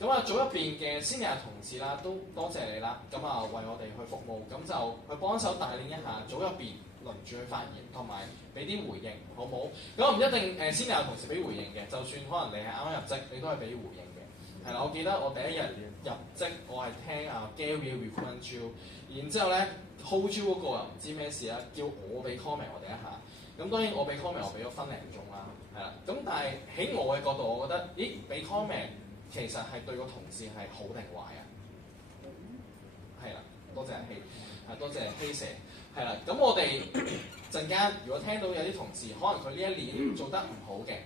咁啊，組入邊嘅 Senior 同事啦，都多謝你啦。咁啊，為我哋去服務，咁就去幫手帶領一下組入邊輪住去發言，同埋俾啲回應，好唔好？咁唔一定Senior 同事俾回應嘅，就算可能你係啱啱入職，你都係俾回應嘅。係啦，我記得我第一日入職，我係聽阿 Gary 嘅 Recruitment Drill，然之後咧 hold Drill 嗰個又唔知咩事啦，叫我俾 comment 我哋一下。咁當然我俾 comment 我俾咗分零鐘啦，係啦。咁但係喺我嘅角度，我覺得，俾 comment 其實係對個同事係好定壞啊？係啦，多謝希，多謝希姐。係啦，咁我哋陣間如果聽到有啲同事，可能佢呢一年做得唔好嘅，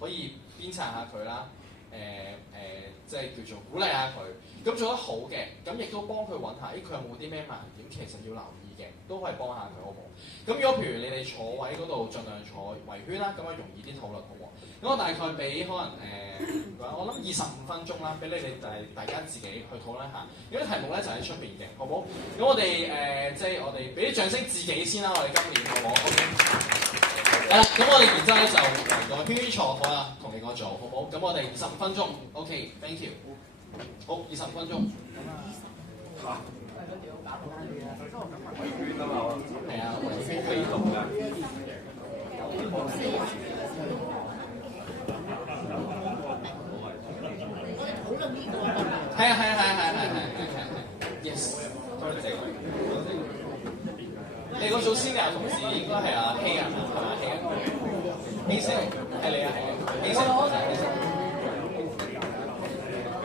可以鞭策下佢啦。即係叫做鼓勵下佢，咁做得好嘅，咁亦都幫佢揾下，佢有冇啲咩盲點，其實要留意嘅，都可以幫下佢，好唔好？咁如果譬如你哋坐位嗰度，盡量坐圍圈啦，咁樣容易啲討論，好唔好？咁我大概俾可能我諗25分鐘啦，俾你哋大家自己去討論一下。有啲題目咧就喺出邊嘅，好唔好？咁我哋即係我哋俾啲掌聲自己先啦，我哋今年好唔好 ？OK。係啦，咁我哋然之後咧就圍個圈圈坐好啦，同你個組，好唔好？咁我哋25分鐘 ，OK，thank you。好，25分鐘。嚇！圍圈啊嘛，係啊，圍圈飛動㗎。係，yes。多謝。你嗰組 senior 同事應該係阿希啊，係嘛？希生係你啊，係啊，希生多謝希生。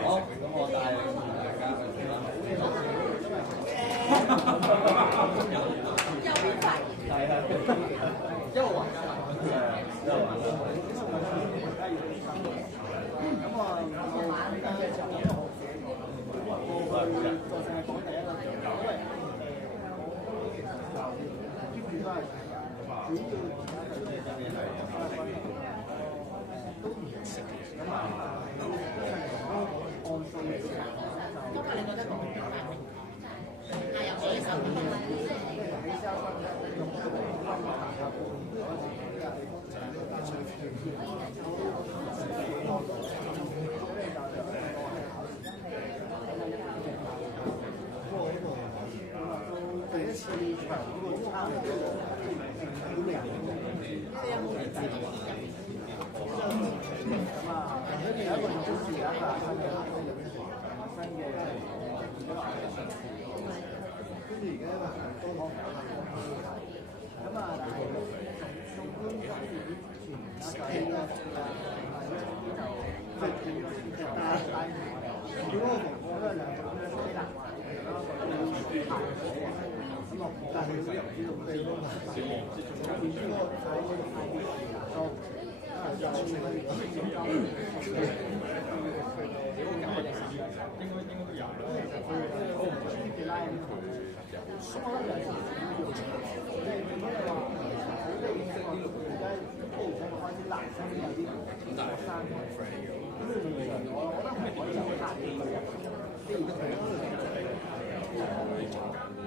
好，咁我帶大家去睇啦。係啊，一路玩。咁我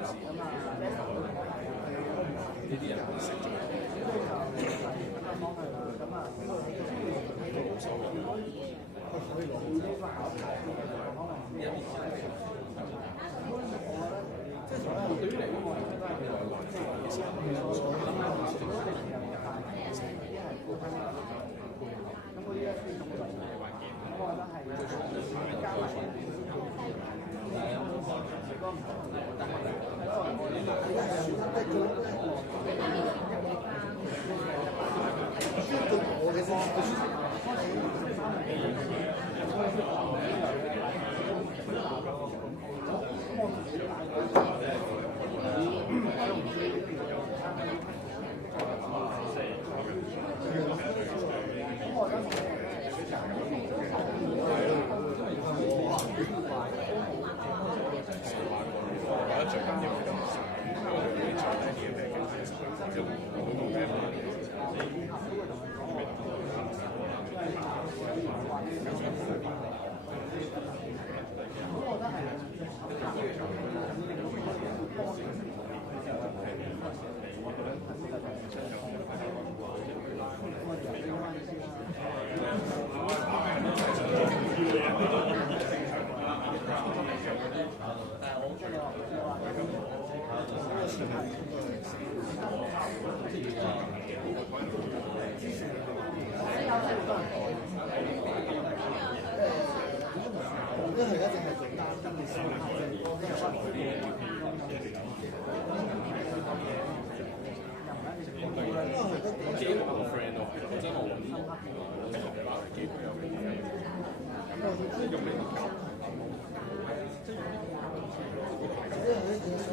呢啲人會識咗，都冇所謂。對於嚟講，未來環境嘅時候，冇所謂。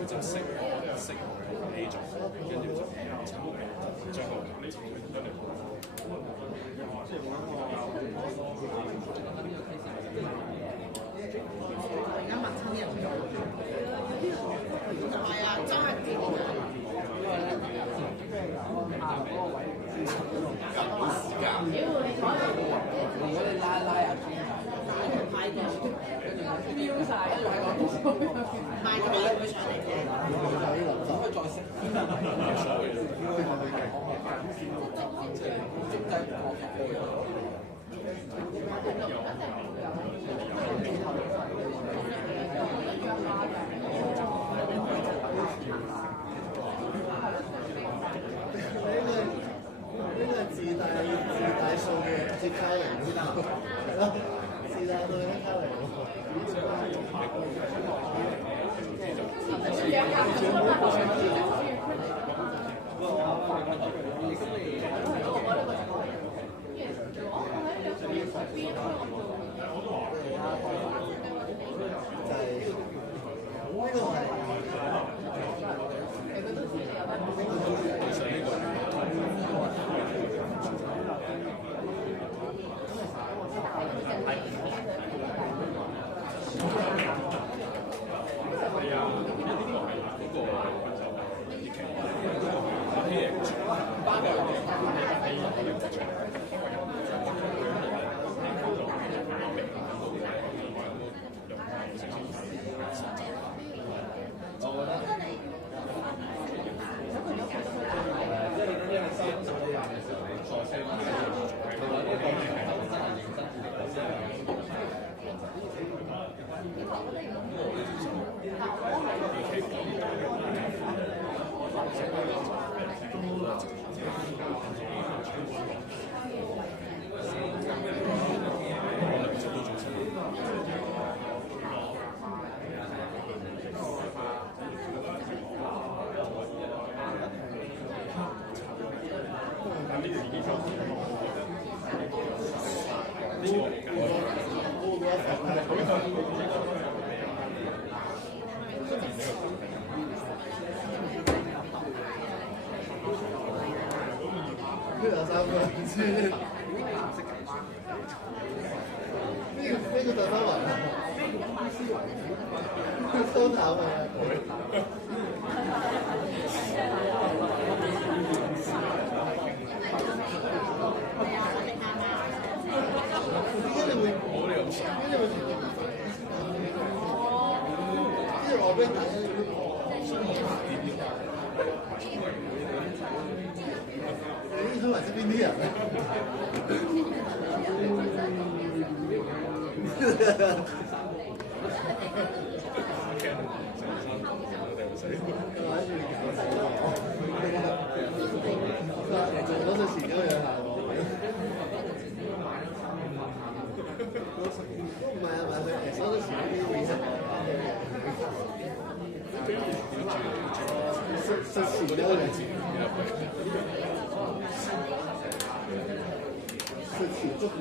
就識起咗，跟住就將個理論得嚟。而家問親啲人係啊，真係幾好。我哋拉啊，太過飆晒，唔係佢哋會上嚟嘅。可以再識。呢個自帶數嘅即卡嚟㗎，係咯，自帶數嘅卡嚟呢個就翻雲啦，收頭啊！點解你會？點解你會？因為我俾睇。邊啲人咧？嗰陣時都有效喎。唔係啊，唔係佢嗰陣時啲 research 實時嗰啲實時足練。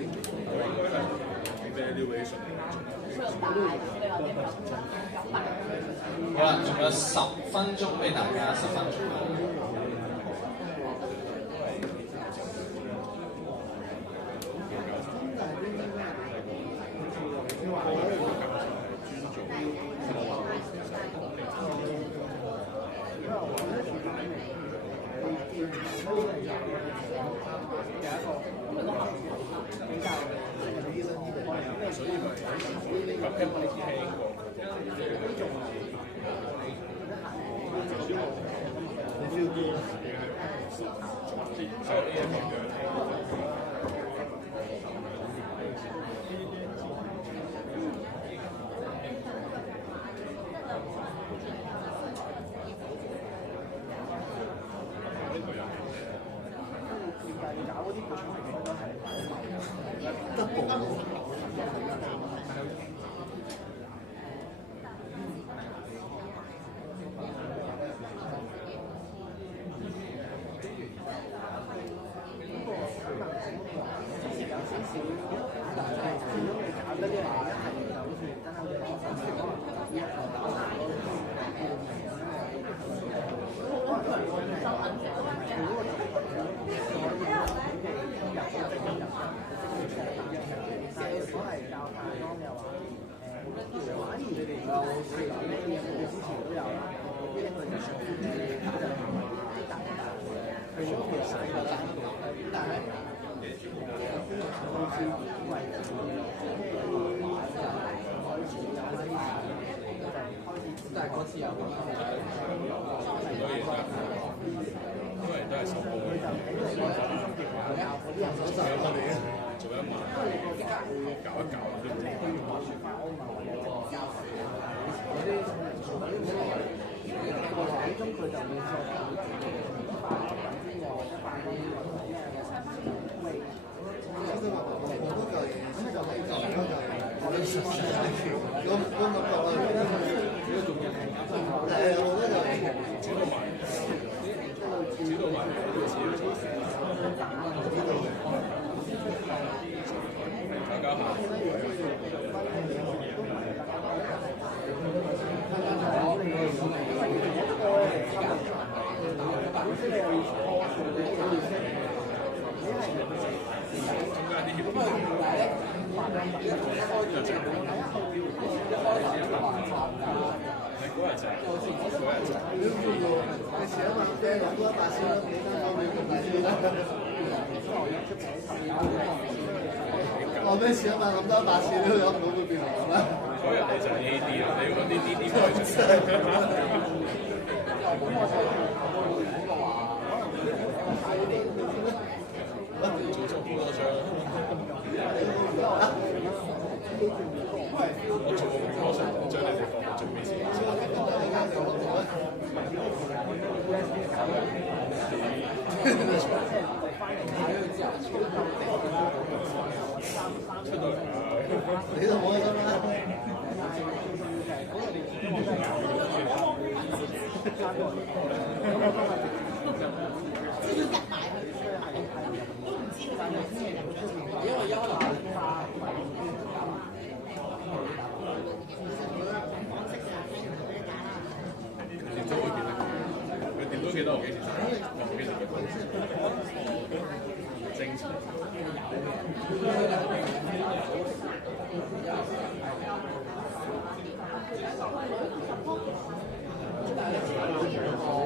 好啦，仲有10分鐘俾大家，10分鐘。但係嗰次有好多嘢因為都係手工嘅，做一晚，搞一搞都我咩事啊嘛，諗多100次都有唔到會變成咁啦。嗰日你就係 A D 啦，你要揾啲 D 開出做咗好多張，我做過好多張，將你哋放到最尾先。出到嚟你都冇開心啦。因為優娜電都會記得，佢電都記得我幾時生日，我唔記得佢。正常。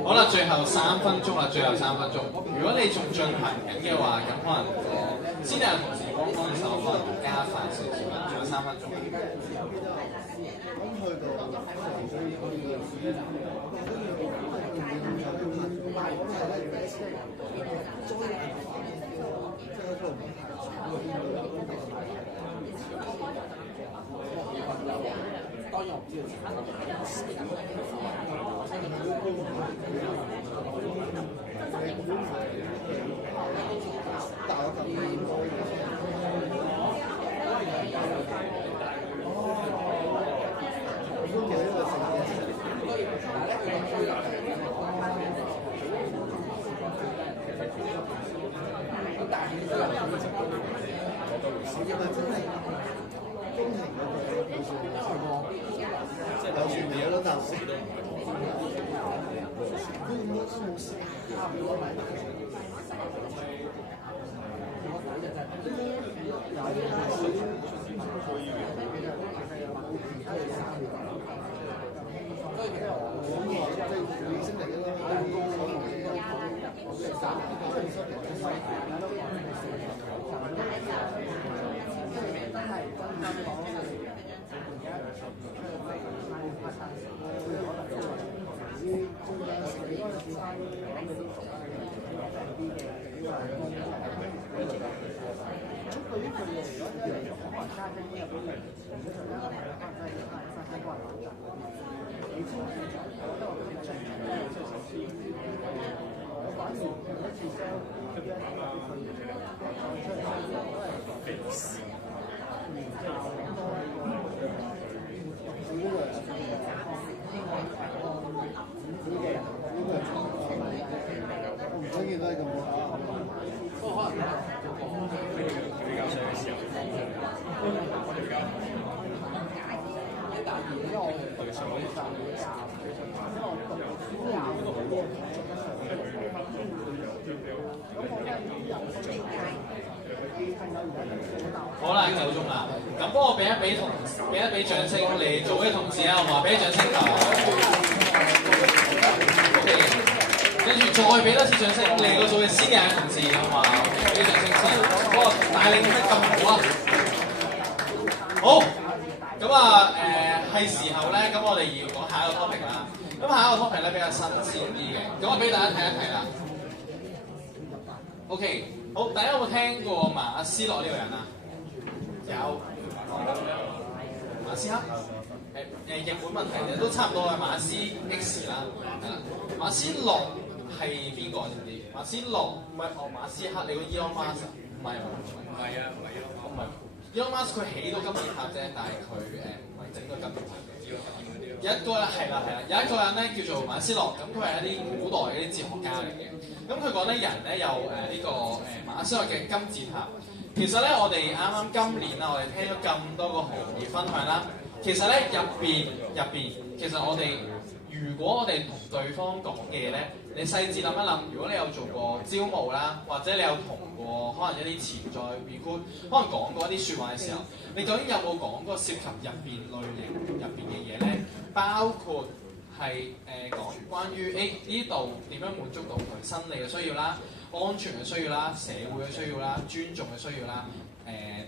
好啦，最後3分鐘啦，最後3分鐘。如果你仲進行緊嘅話，咁可能先有同事講嗰陣時，我可能要加快少少啦，仲有3分鐘。當然我唔知道。好啦，夠鐘啦。咁幫我俾一俾掌聲嚟做嘅同事啊，好嘛？俾啲掌聲佢。OK， 跟住再俾多次掌聲嚟個做嘅先嘅同事，好嘛？俾掌聲先。哇，帶領得咁好啊！好，咁啊係時候咧，咁我哋要講下一個 topic 啦。咁下一個 topic 咧比較新鮮啲嘅，咁我俾大家睇一睇啦。OK， 好，大家有冇聽過馬斯洛呢個人啊？有，馬斯克，日本問題嘅都差唔多嘅馬斯 X 啦，係啦。馬斯洛係邊個知唔知？馬斯洛唔係馬斯克，你個 Elon Musk 唔係Elon Musk 佢起到金字塔啫，但係佢唔係整個金字塔嘅。有一個係啦，有一個人咧叫做馬斯洛，咁佢係一啲古代嘅啲哲學家嚟嘅。咁佢講咧人咧有呢個馬斯洛嘅金字塔。其實咧我哋啱啱今年啊，我哋聽咗咁多個行業分享啦。其實咧入邊，其實我哋如果我哋同對方講嘅嘢咧，你細緻諗一諗，如果你有做過招募啦，或者你有同過可能一啲潛在 recruit， 可能講過一啲説話嘅時候，你究竟有冇講過涉及入邊類型入邊嘅嘢咧？包括係講關於呢度點樣滿足到佢生理嘅需要啦、安全嘅需要啦、社會嘅需要啦、尊重嘅需要啦。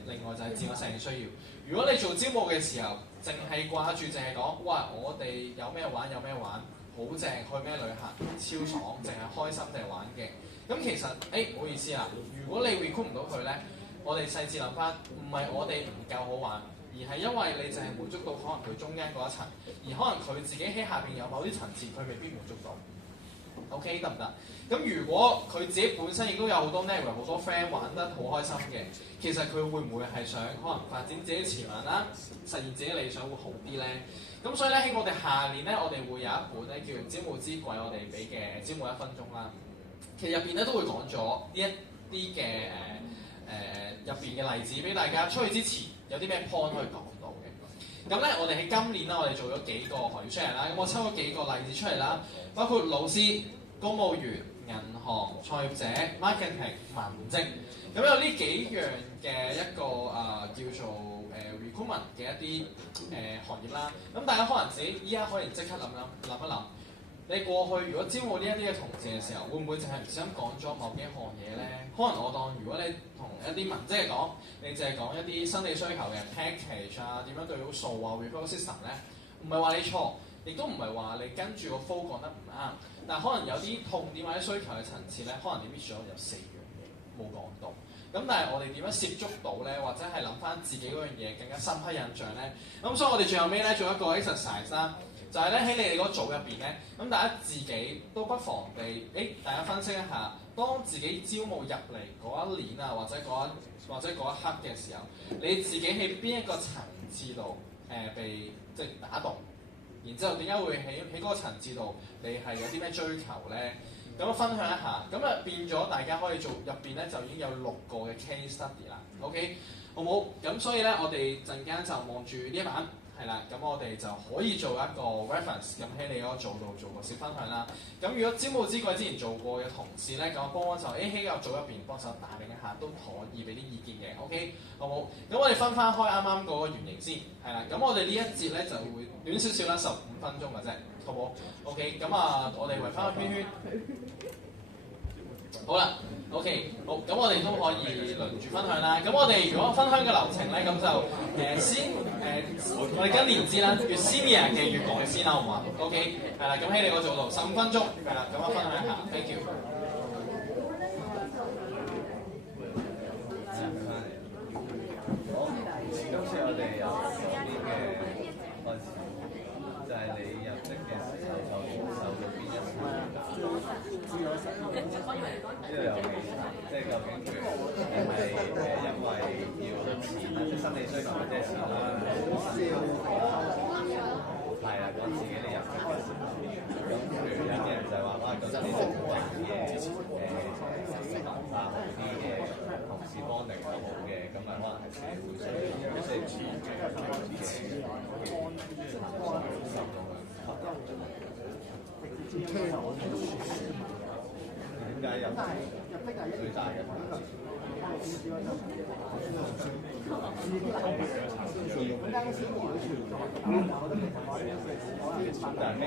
另外就係自我實現嘅需要。如果你做招募嘅時候，淨係掛住淨係講，哇！我哋有咩玩有咩玩，好正，去咩旅行超爽，淨係開心淨係玩嘅。咁其實唔好意思啊，如果你 recruit 唔到佢咧，我哋細緻諗翻，唔係我哋唔夠好玩，而係因為你淨係滿足到可能佢中間嗰一層，而可能佢自己喺下邊有某啲層次，佢未必滿足到。OK 得唔得？咁如果佢自己本身亦都有好多 network 好多 friend 玩得好開心嘅，其實佢會唔會係想可能發展自己潛能啦，實現自己理想會好啲咧？咁所以咧喺我哋下年咧，我哋會有一本咧叫做《招募之鬼》，我哋俾嘅招募1分鐘啦。其實入邊咧都會講咗呢一啲嘅入邊嘅例子俾大家，出去之前有啲咩 point 可以講到嘅。咁咧我哋喺今年啦，我哋做咗幾個行業 share 啦，咁我抽咗幾個例子出嚟啦，包括老師、公務員、銀行、創業者、marketing、文職，咁有呢幾樣嘅一個叫做recruitment 嘅一啲行業啦。咁大家可能自己依家可以即刻諗一諗，你過去如果招募呢一啲嘅同事嘅時候，會唔會淨係唔小心講咗某幾項嘢咧？可能我當如果你同一啲文職講，你淨係講一啲生理需求嘅 package 啊，點樣對到數啊 referral system 咧，唔係話你錯，亦都唔係話你跟住個 flow 講得唔啱。但可能有啲痛點或者需求嘅層次咧，可能你 miss 咗有4樣嘢冇講到。咁但係我哋點樣涉足到咧，或者係諗翻自己嗰樣嘢更加深刻印象咧？咁所以我哋最後尾咧做一個 exercise 啦，就係咧喺你哋嗰組入邊咧，咁大家自己都不妨地，大家分析一下，當自己招募入嚟嗰一年啊，或者嗰一刻嘅時候，你自己喺邊一個層次度被即係打動？然之後點解會喺嗰個層次度，你係有啲咩追求咧？咁分享一下，咁啊變咗大家可以做入邊咧，就已經有6個嘅 case study 啦。OK， 好冇？咁所以咧，我哋陣間就望住呢一版，係啦，咁我哋就可以做一個 reference，咁喺你嗰個組度做個小分享啦。咁如果招募之季之前做過嘅同事咧，咁幫就喺個組入邊幫手打理一下，都可以俾啲意見嘅。OK， 好冇？咁我哋分翻開啱啱嗰個原型先，係啦。咁我哋呢一節咧就會短少少啦，15分鐘嘅啫，好冇 ？OK， 咁啊，我哋圍翻個圈圈。好啦 ，OK， 好，咁我哋都可以輪住分享啦。咁我哋如果分享嘅流程咧，咁就先我哋跟年資啦，越 senior 嘅越講先啦，好唔好啊 ？OK， 係啦，咁喺你個組度15分鐘，係啦，咁我分享一下 ，thank you。好，今次我哋由呢嘅開始，就係你入職嘅時候受到邊一層？呢度有幾層？即係究竟譬如係咪因為要錢啦，即係生理需求或者錢啦？係啊，講自己你入職嘅時候，咁譬如有啲人就係話哇，覺得呢啲好嘅好啲嘅同事幫你就好嘅，咁啊可能係社會上即係錢嘅點解有最大嘅但係咩？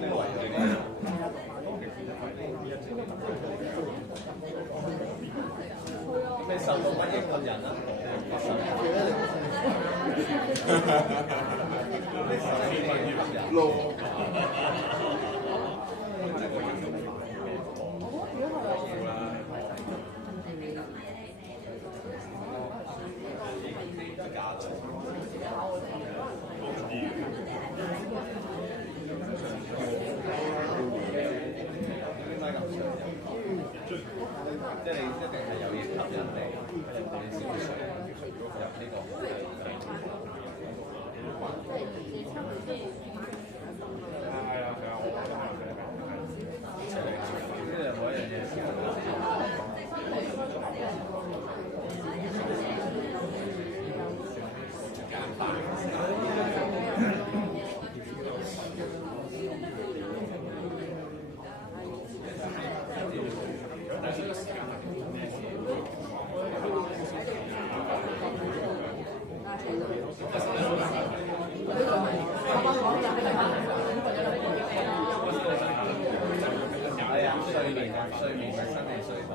咩為例？咩受到乜嘢吸引啊？你受到乜嘢吸引？即係你一定係有嘢吸引你，你先會想入呢個行業。呢兩個一樣嘢先。係啊，睡眠係生理需求。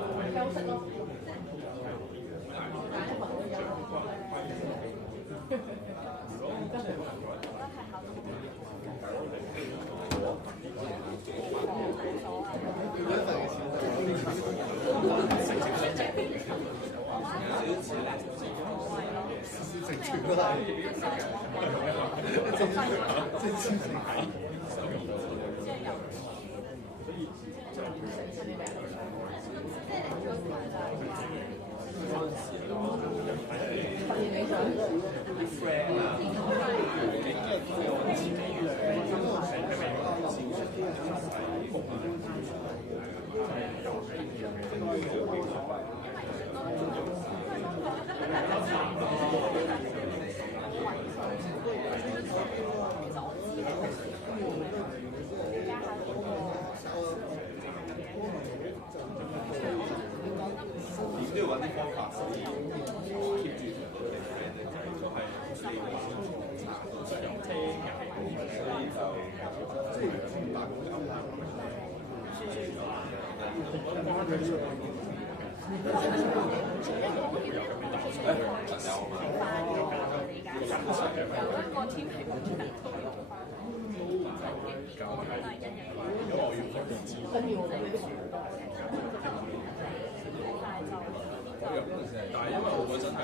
都要揾啲方法可以 keep 住佢哋嘅人仔，都係4個鐘頭有聽嘅，所以就打工就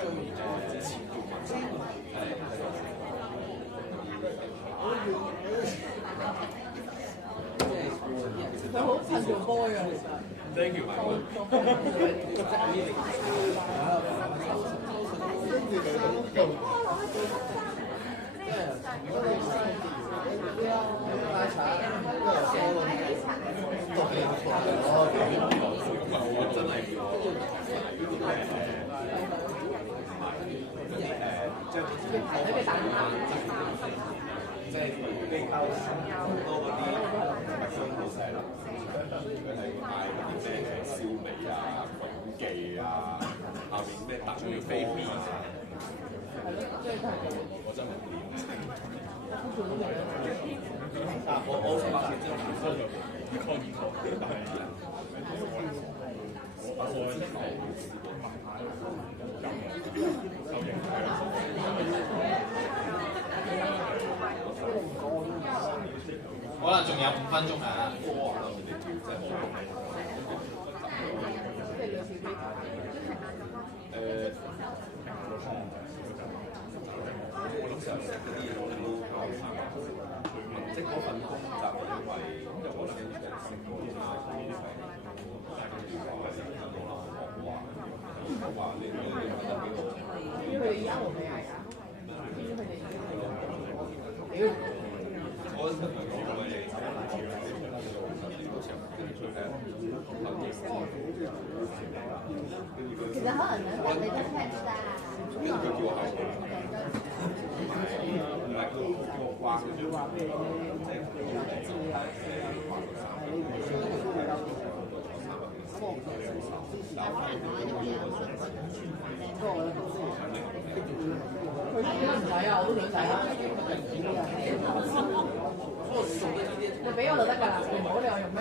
之前叫文山，佢好襯做 boy 啊，其實。Thank you，埋我真係你俾大家。即係比較多嗰啲商好細啦，佢係賣嗰啲咩燒味啊、粉記啊，下邊咩特要飛面啊，我真係冇點。我發現真係唔多咗抗議過，但係好啦，仲有5分鐘啊！我諗成日食嗰啲嘢我哋都交叉即係嗰份工就係因為可能食過啲話你覺得幾好？佢哋而家冇咩嗌㗎？我覺得因為其實可能兩個你都 catch 啦。因為佢叫我係唔係叫我掛嘅，即佢點解唔使啊？我都想使啊！你俾我就得㗎啦，唔好你我用咩？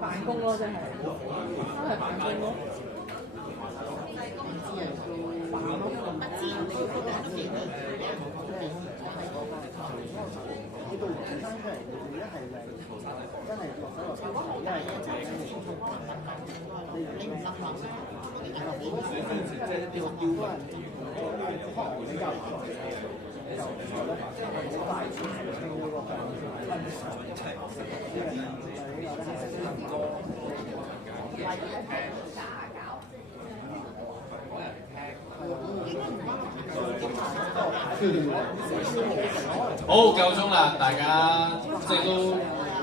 辦公咯，真係辦公咯。你到時生出嚟，你一係真係落手落手做，一係自己你唔得啦。即係要多人可能比較就好大錢傾呢個好，夠鐘啦，大家即係都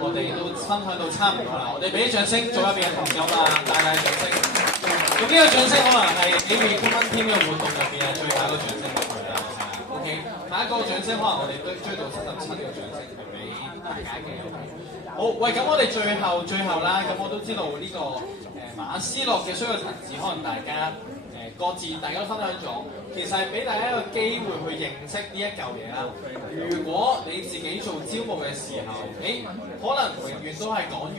我哋都分享到差唔多啦，我哋俾啲掌聲做一邊嘅同音啦，大大掌聲。咁呢個掌聲可能係幾位Recruitment Team嘅活動入邊係最後一個掌聲俾佢哋啦，OK。下一個掌聲可能我哋都追到77個掌聲係俾大家嘅。好，喂，咁我哋最後啦，咁我都知道呢個馬斯洛嘅需要層次，可能大家各自大家都分享咗，其實係俾大家一個機會去認識呢一嚿嘢啦。如果你自己做招募嘅時候，可能永遠都係講完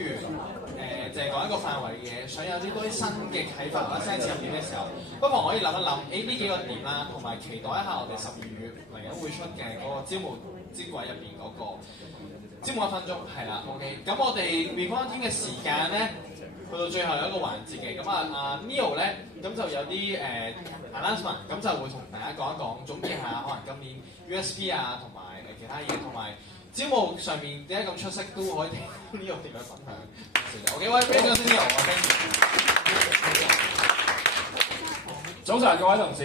淨係講一個範圍嘅嘢，想有啲多啲新嘅啟發或者新切入點嘅時候，不妨可以諗一諗，呢幾個點啦，同埋期待一下我哋12月嚟緊會出嘅嗰個招募專櫃入邊嗰個招募1分鐘，係啦 ，OK。咁我哋 Recruitment Team嘅時間咧，去到最後有一個環節嘅，咁阿 Neo 咧，咁就有啲announcement，咁就會同大家講一講，總結下可能今年 USB 啊，同埋其他嘢，同埋招募上面點解咁出色，都可以聽 Neo 點樣分享。OK， 喂，俾咗先 Neo， 我 thank you。早晨各位同事，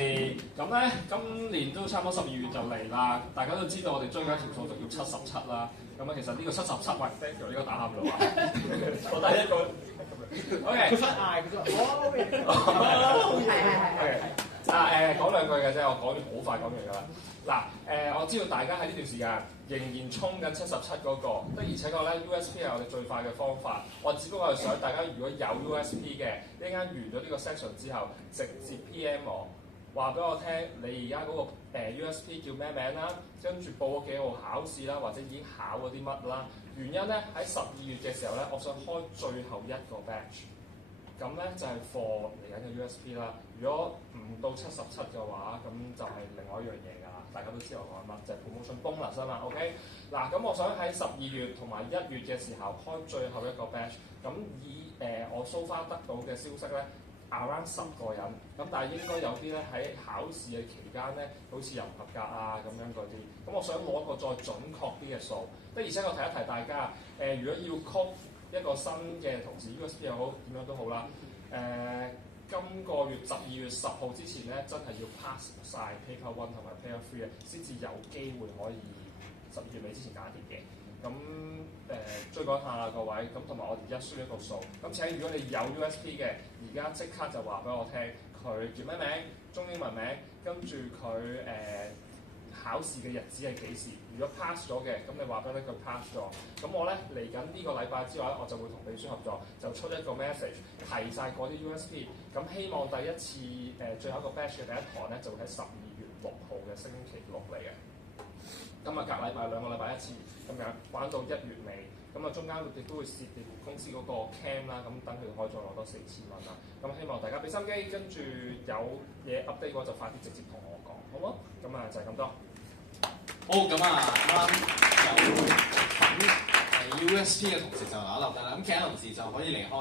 咁咧今年都差唔多12月就嚟啦，大家都知道我哋追緊條數就要77啦。咁啊，其實呢個77喂 thank you 呢個打喊路啊，我第一個 OK， 佢想嗌，佢想係講兩句嘅啫，我講完好快講完㗎啦。嗱我知道大家喺呢段時間仍然衝緊77嗰個，的而且確咧 USP 係我哋最快嘅方法。我只不過係想大家如果有 USP 嘅，一陣間完咗呢個 section 之後，直接 PM 我，話俾我聽你而家嗰個USP 叫咩名啦，跟住報咗幾號考試啦，或者已經考咗啲乜啦。原因咧喺12月嘅時候咧，我想開最後一個 batch。咁咧就係 for 嚟緊嘅 USP 啦。如果唔到77嘅話，咁就係另外一樣嘢㗎啦。大家都知我講乜，就係 promotion bonus 啊嘛。OK， 嗱咁我想喺12月同埋1月嘅時候開最後一個 batch。咁以我 so far 得到嘅消息咧 ，around 10個人。咁但係應該有啲咧喺考試嘅期間咧，好似又唔合格啊咁樣嗰啲。咁我想攞一個再準確啲嘅數。的而且確提一提大家，如果要 call一個新嘅同事 USB 又好點樣都好啦，今個月12月10號之前咧，真係要 pass 晒 Paper 1同埋 Paper 3嘅，先至有機會可以12月尾之前搞掂嘅。咁追趕下各位，咁同埋我而家輸一個數。咁請如果你有 USB 嘅，而家即刻就話俾我聽，佢叫咩名、中英文名，跟住佢考試嘅日子係幾時？如果 pass 咗嘅，咁你話俾佢 pass 咗。咁我咧嚟緊呢個禮拜之後咧，我就會同秘書合作，就出一個 message 提晒嗰啲 USB。咁希望第一次最後一個 batch 嘅第一堂咧，就會喺12月6號嘅星期六嚟嘅。今日隔禮拜2個禮拜一次，咁樣玩到1月尾。咁啊中間亦都會涉獵公司嗰個 cam 啦，咁等佢可以再攞多4000蚊啦。咁希望大家俾心機，跟住有嘢 update 嘅話就快啲直接同我講，好唔好？咁啊就係咁多。好，咁啱有USB 嘅同事就留一留低啦，咁其他同事就可以離開。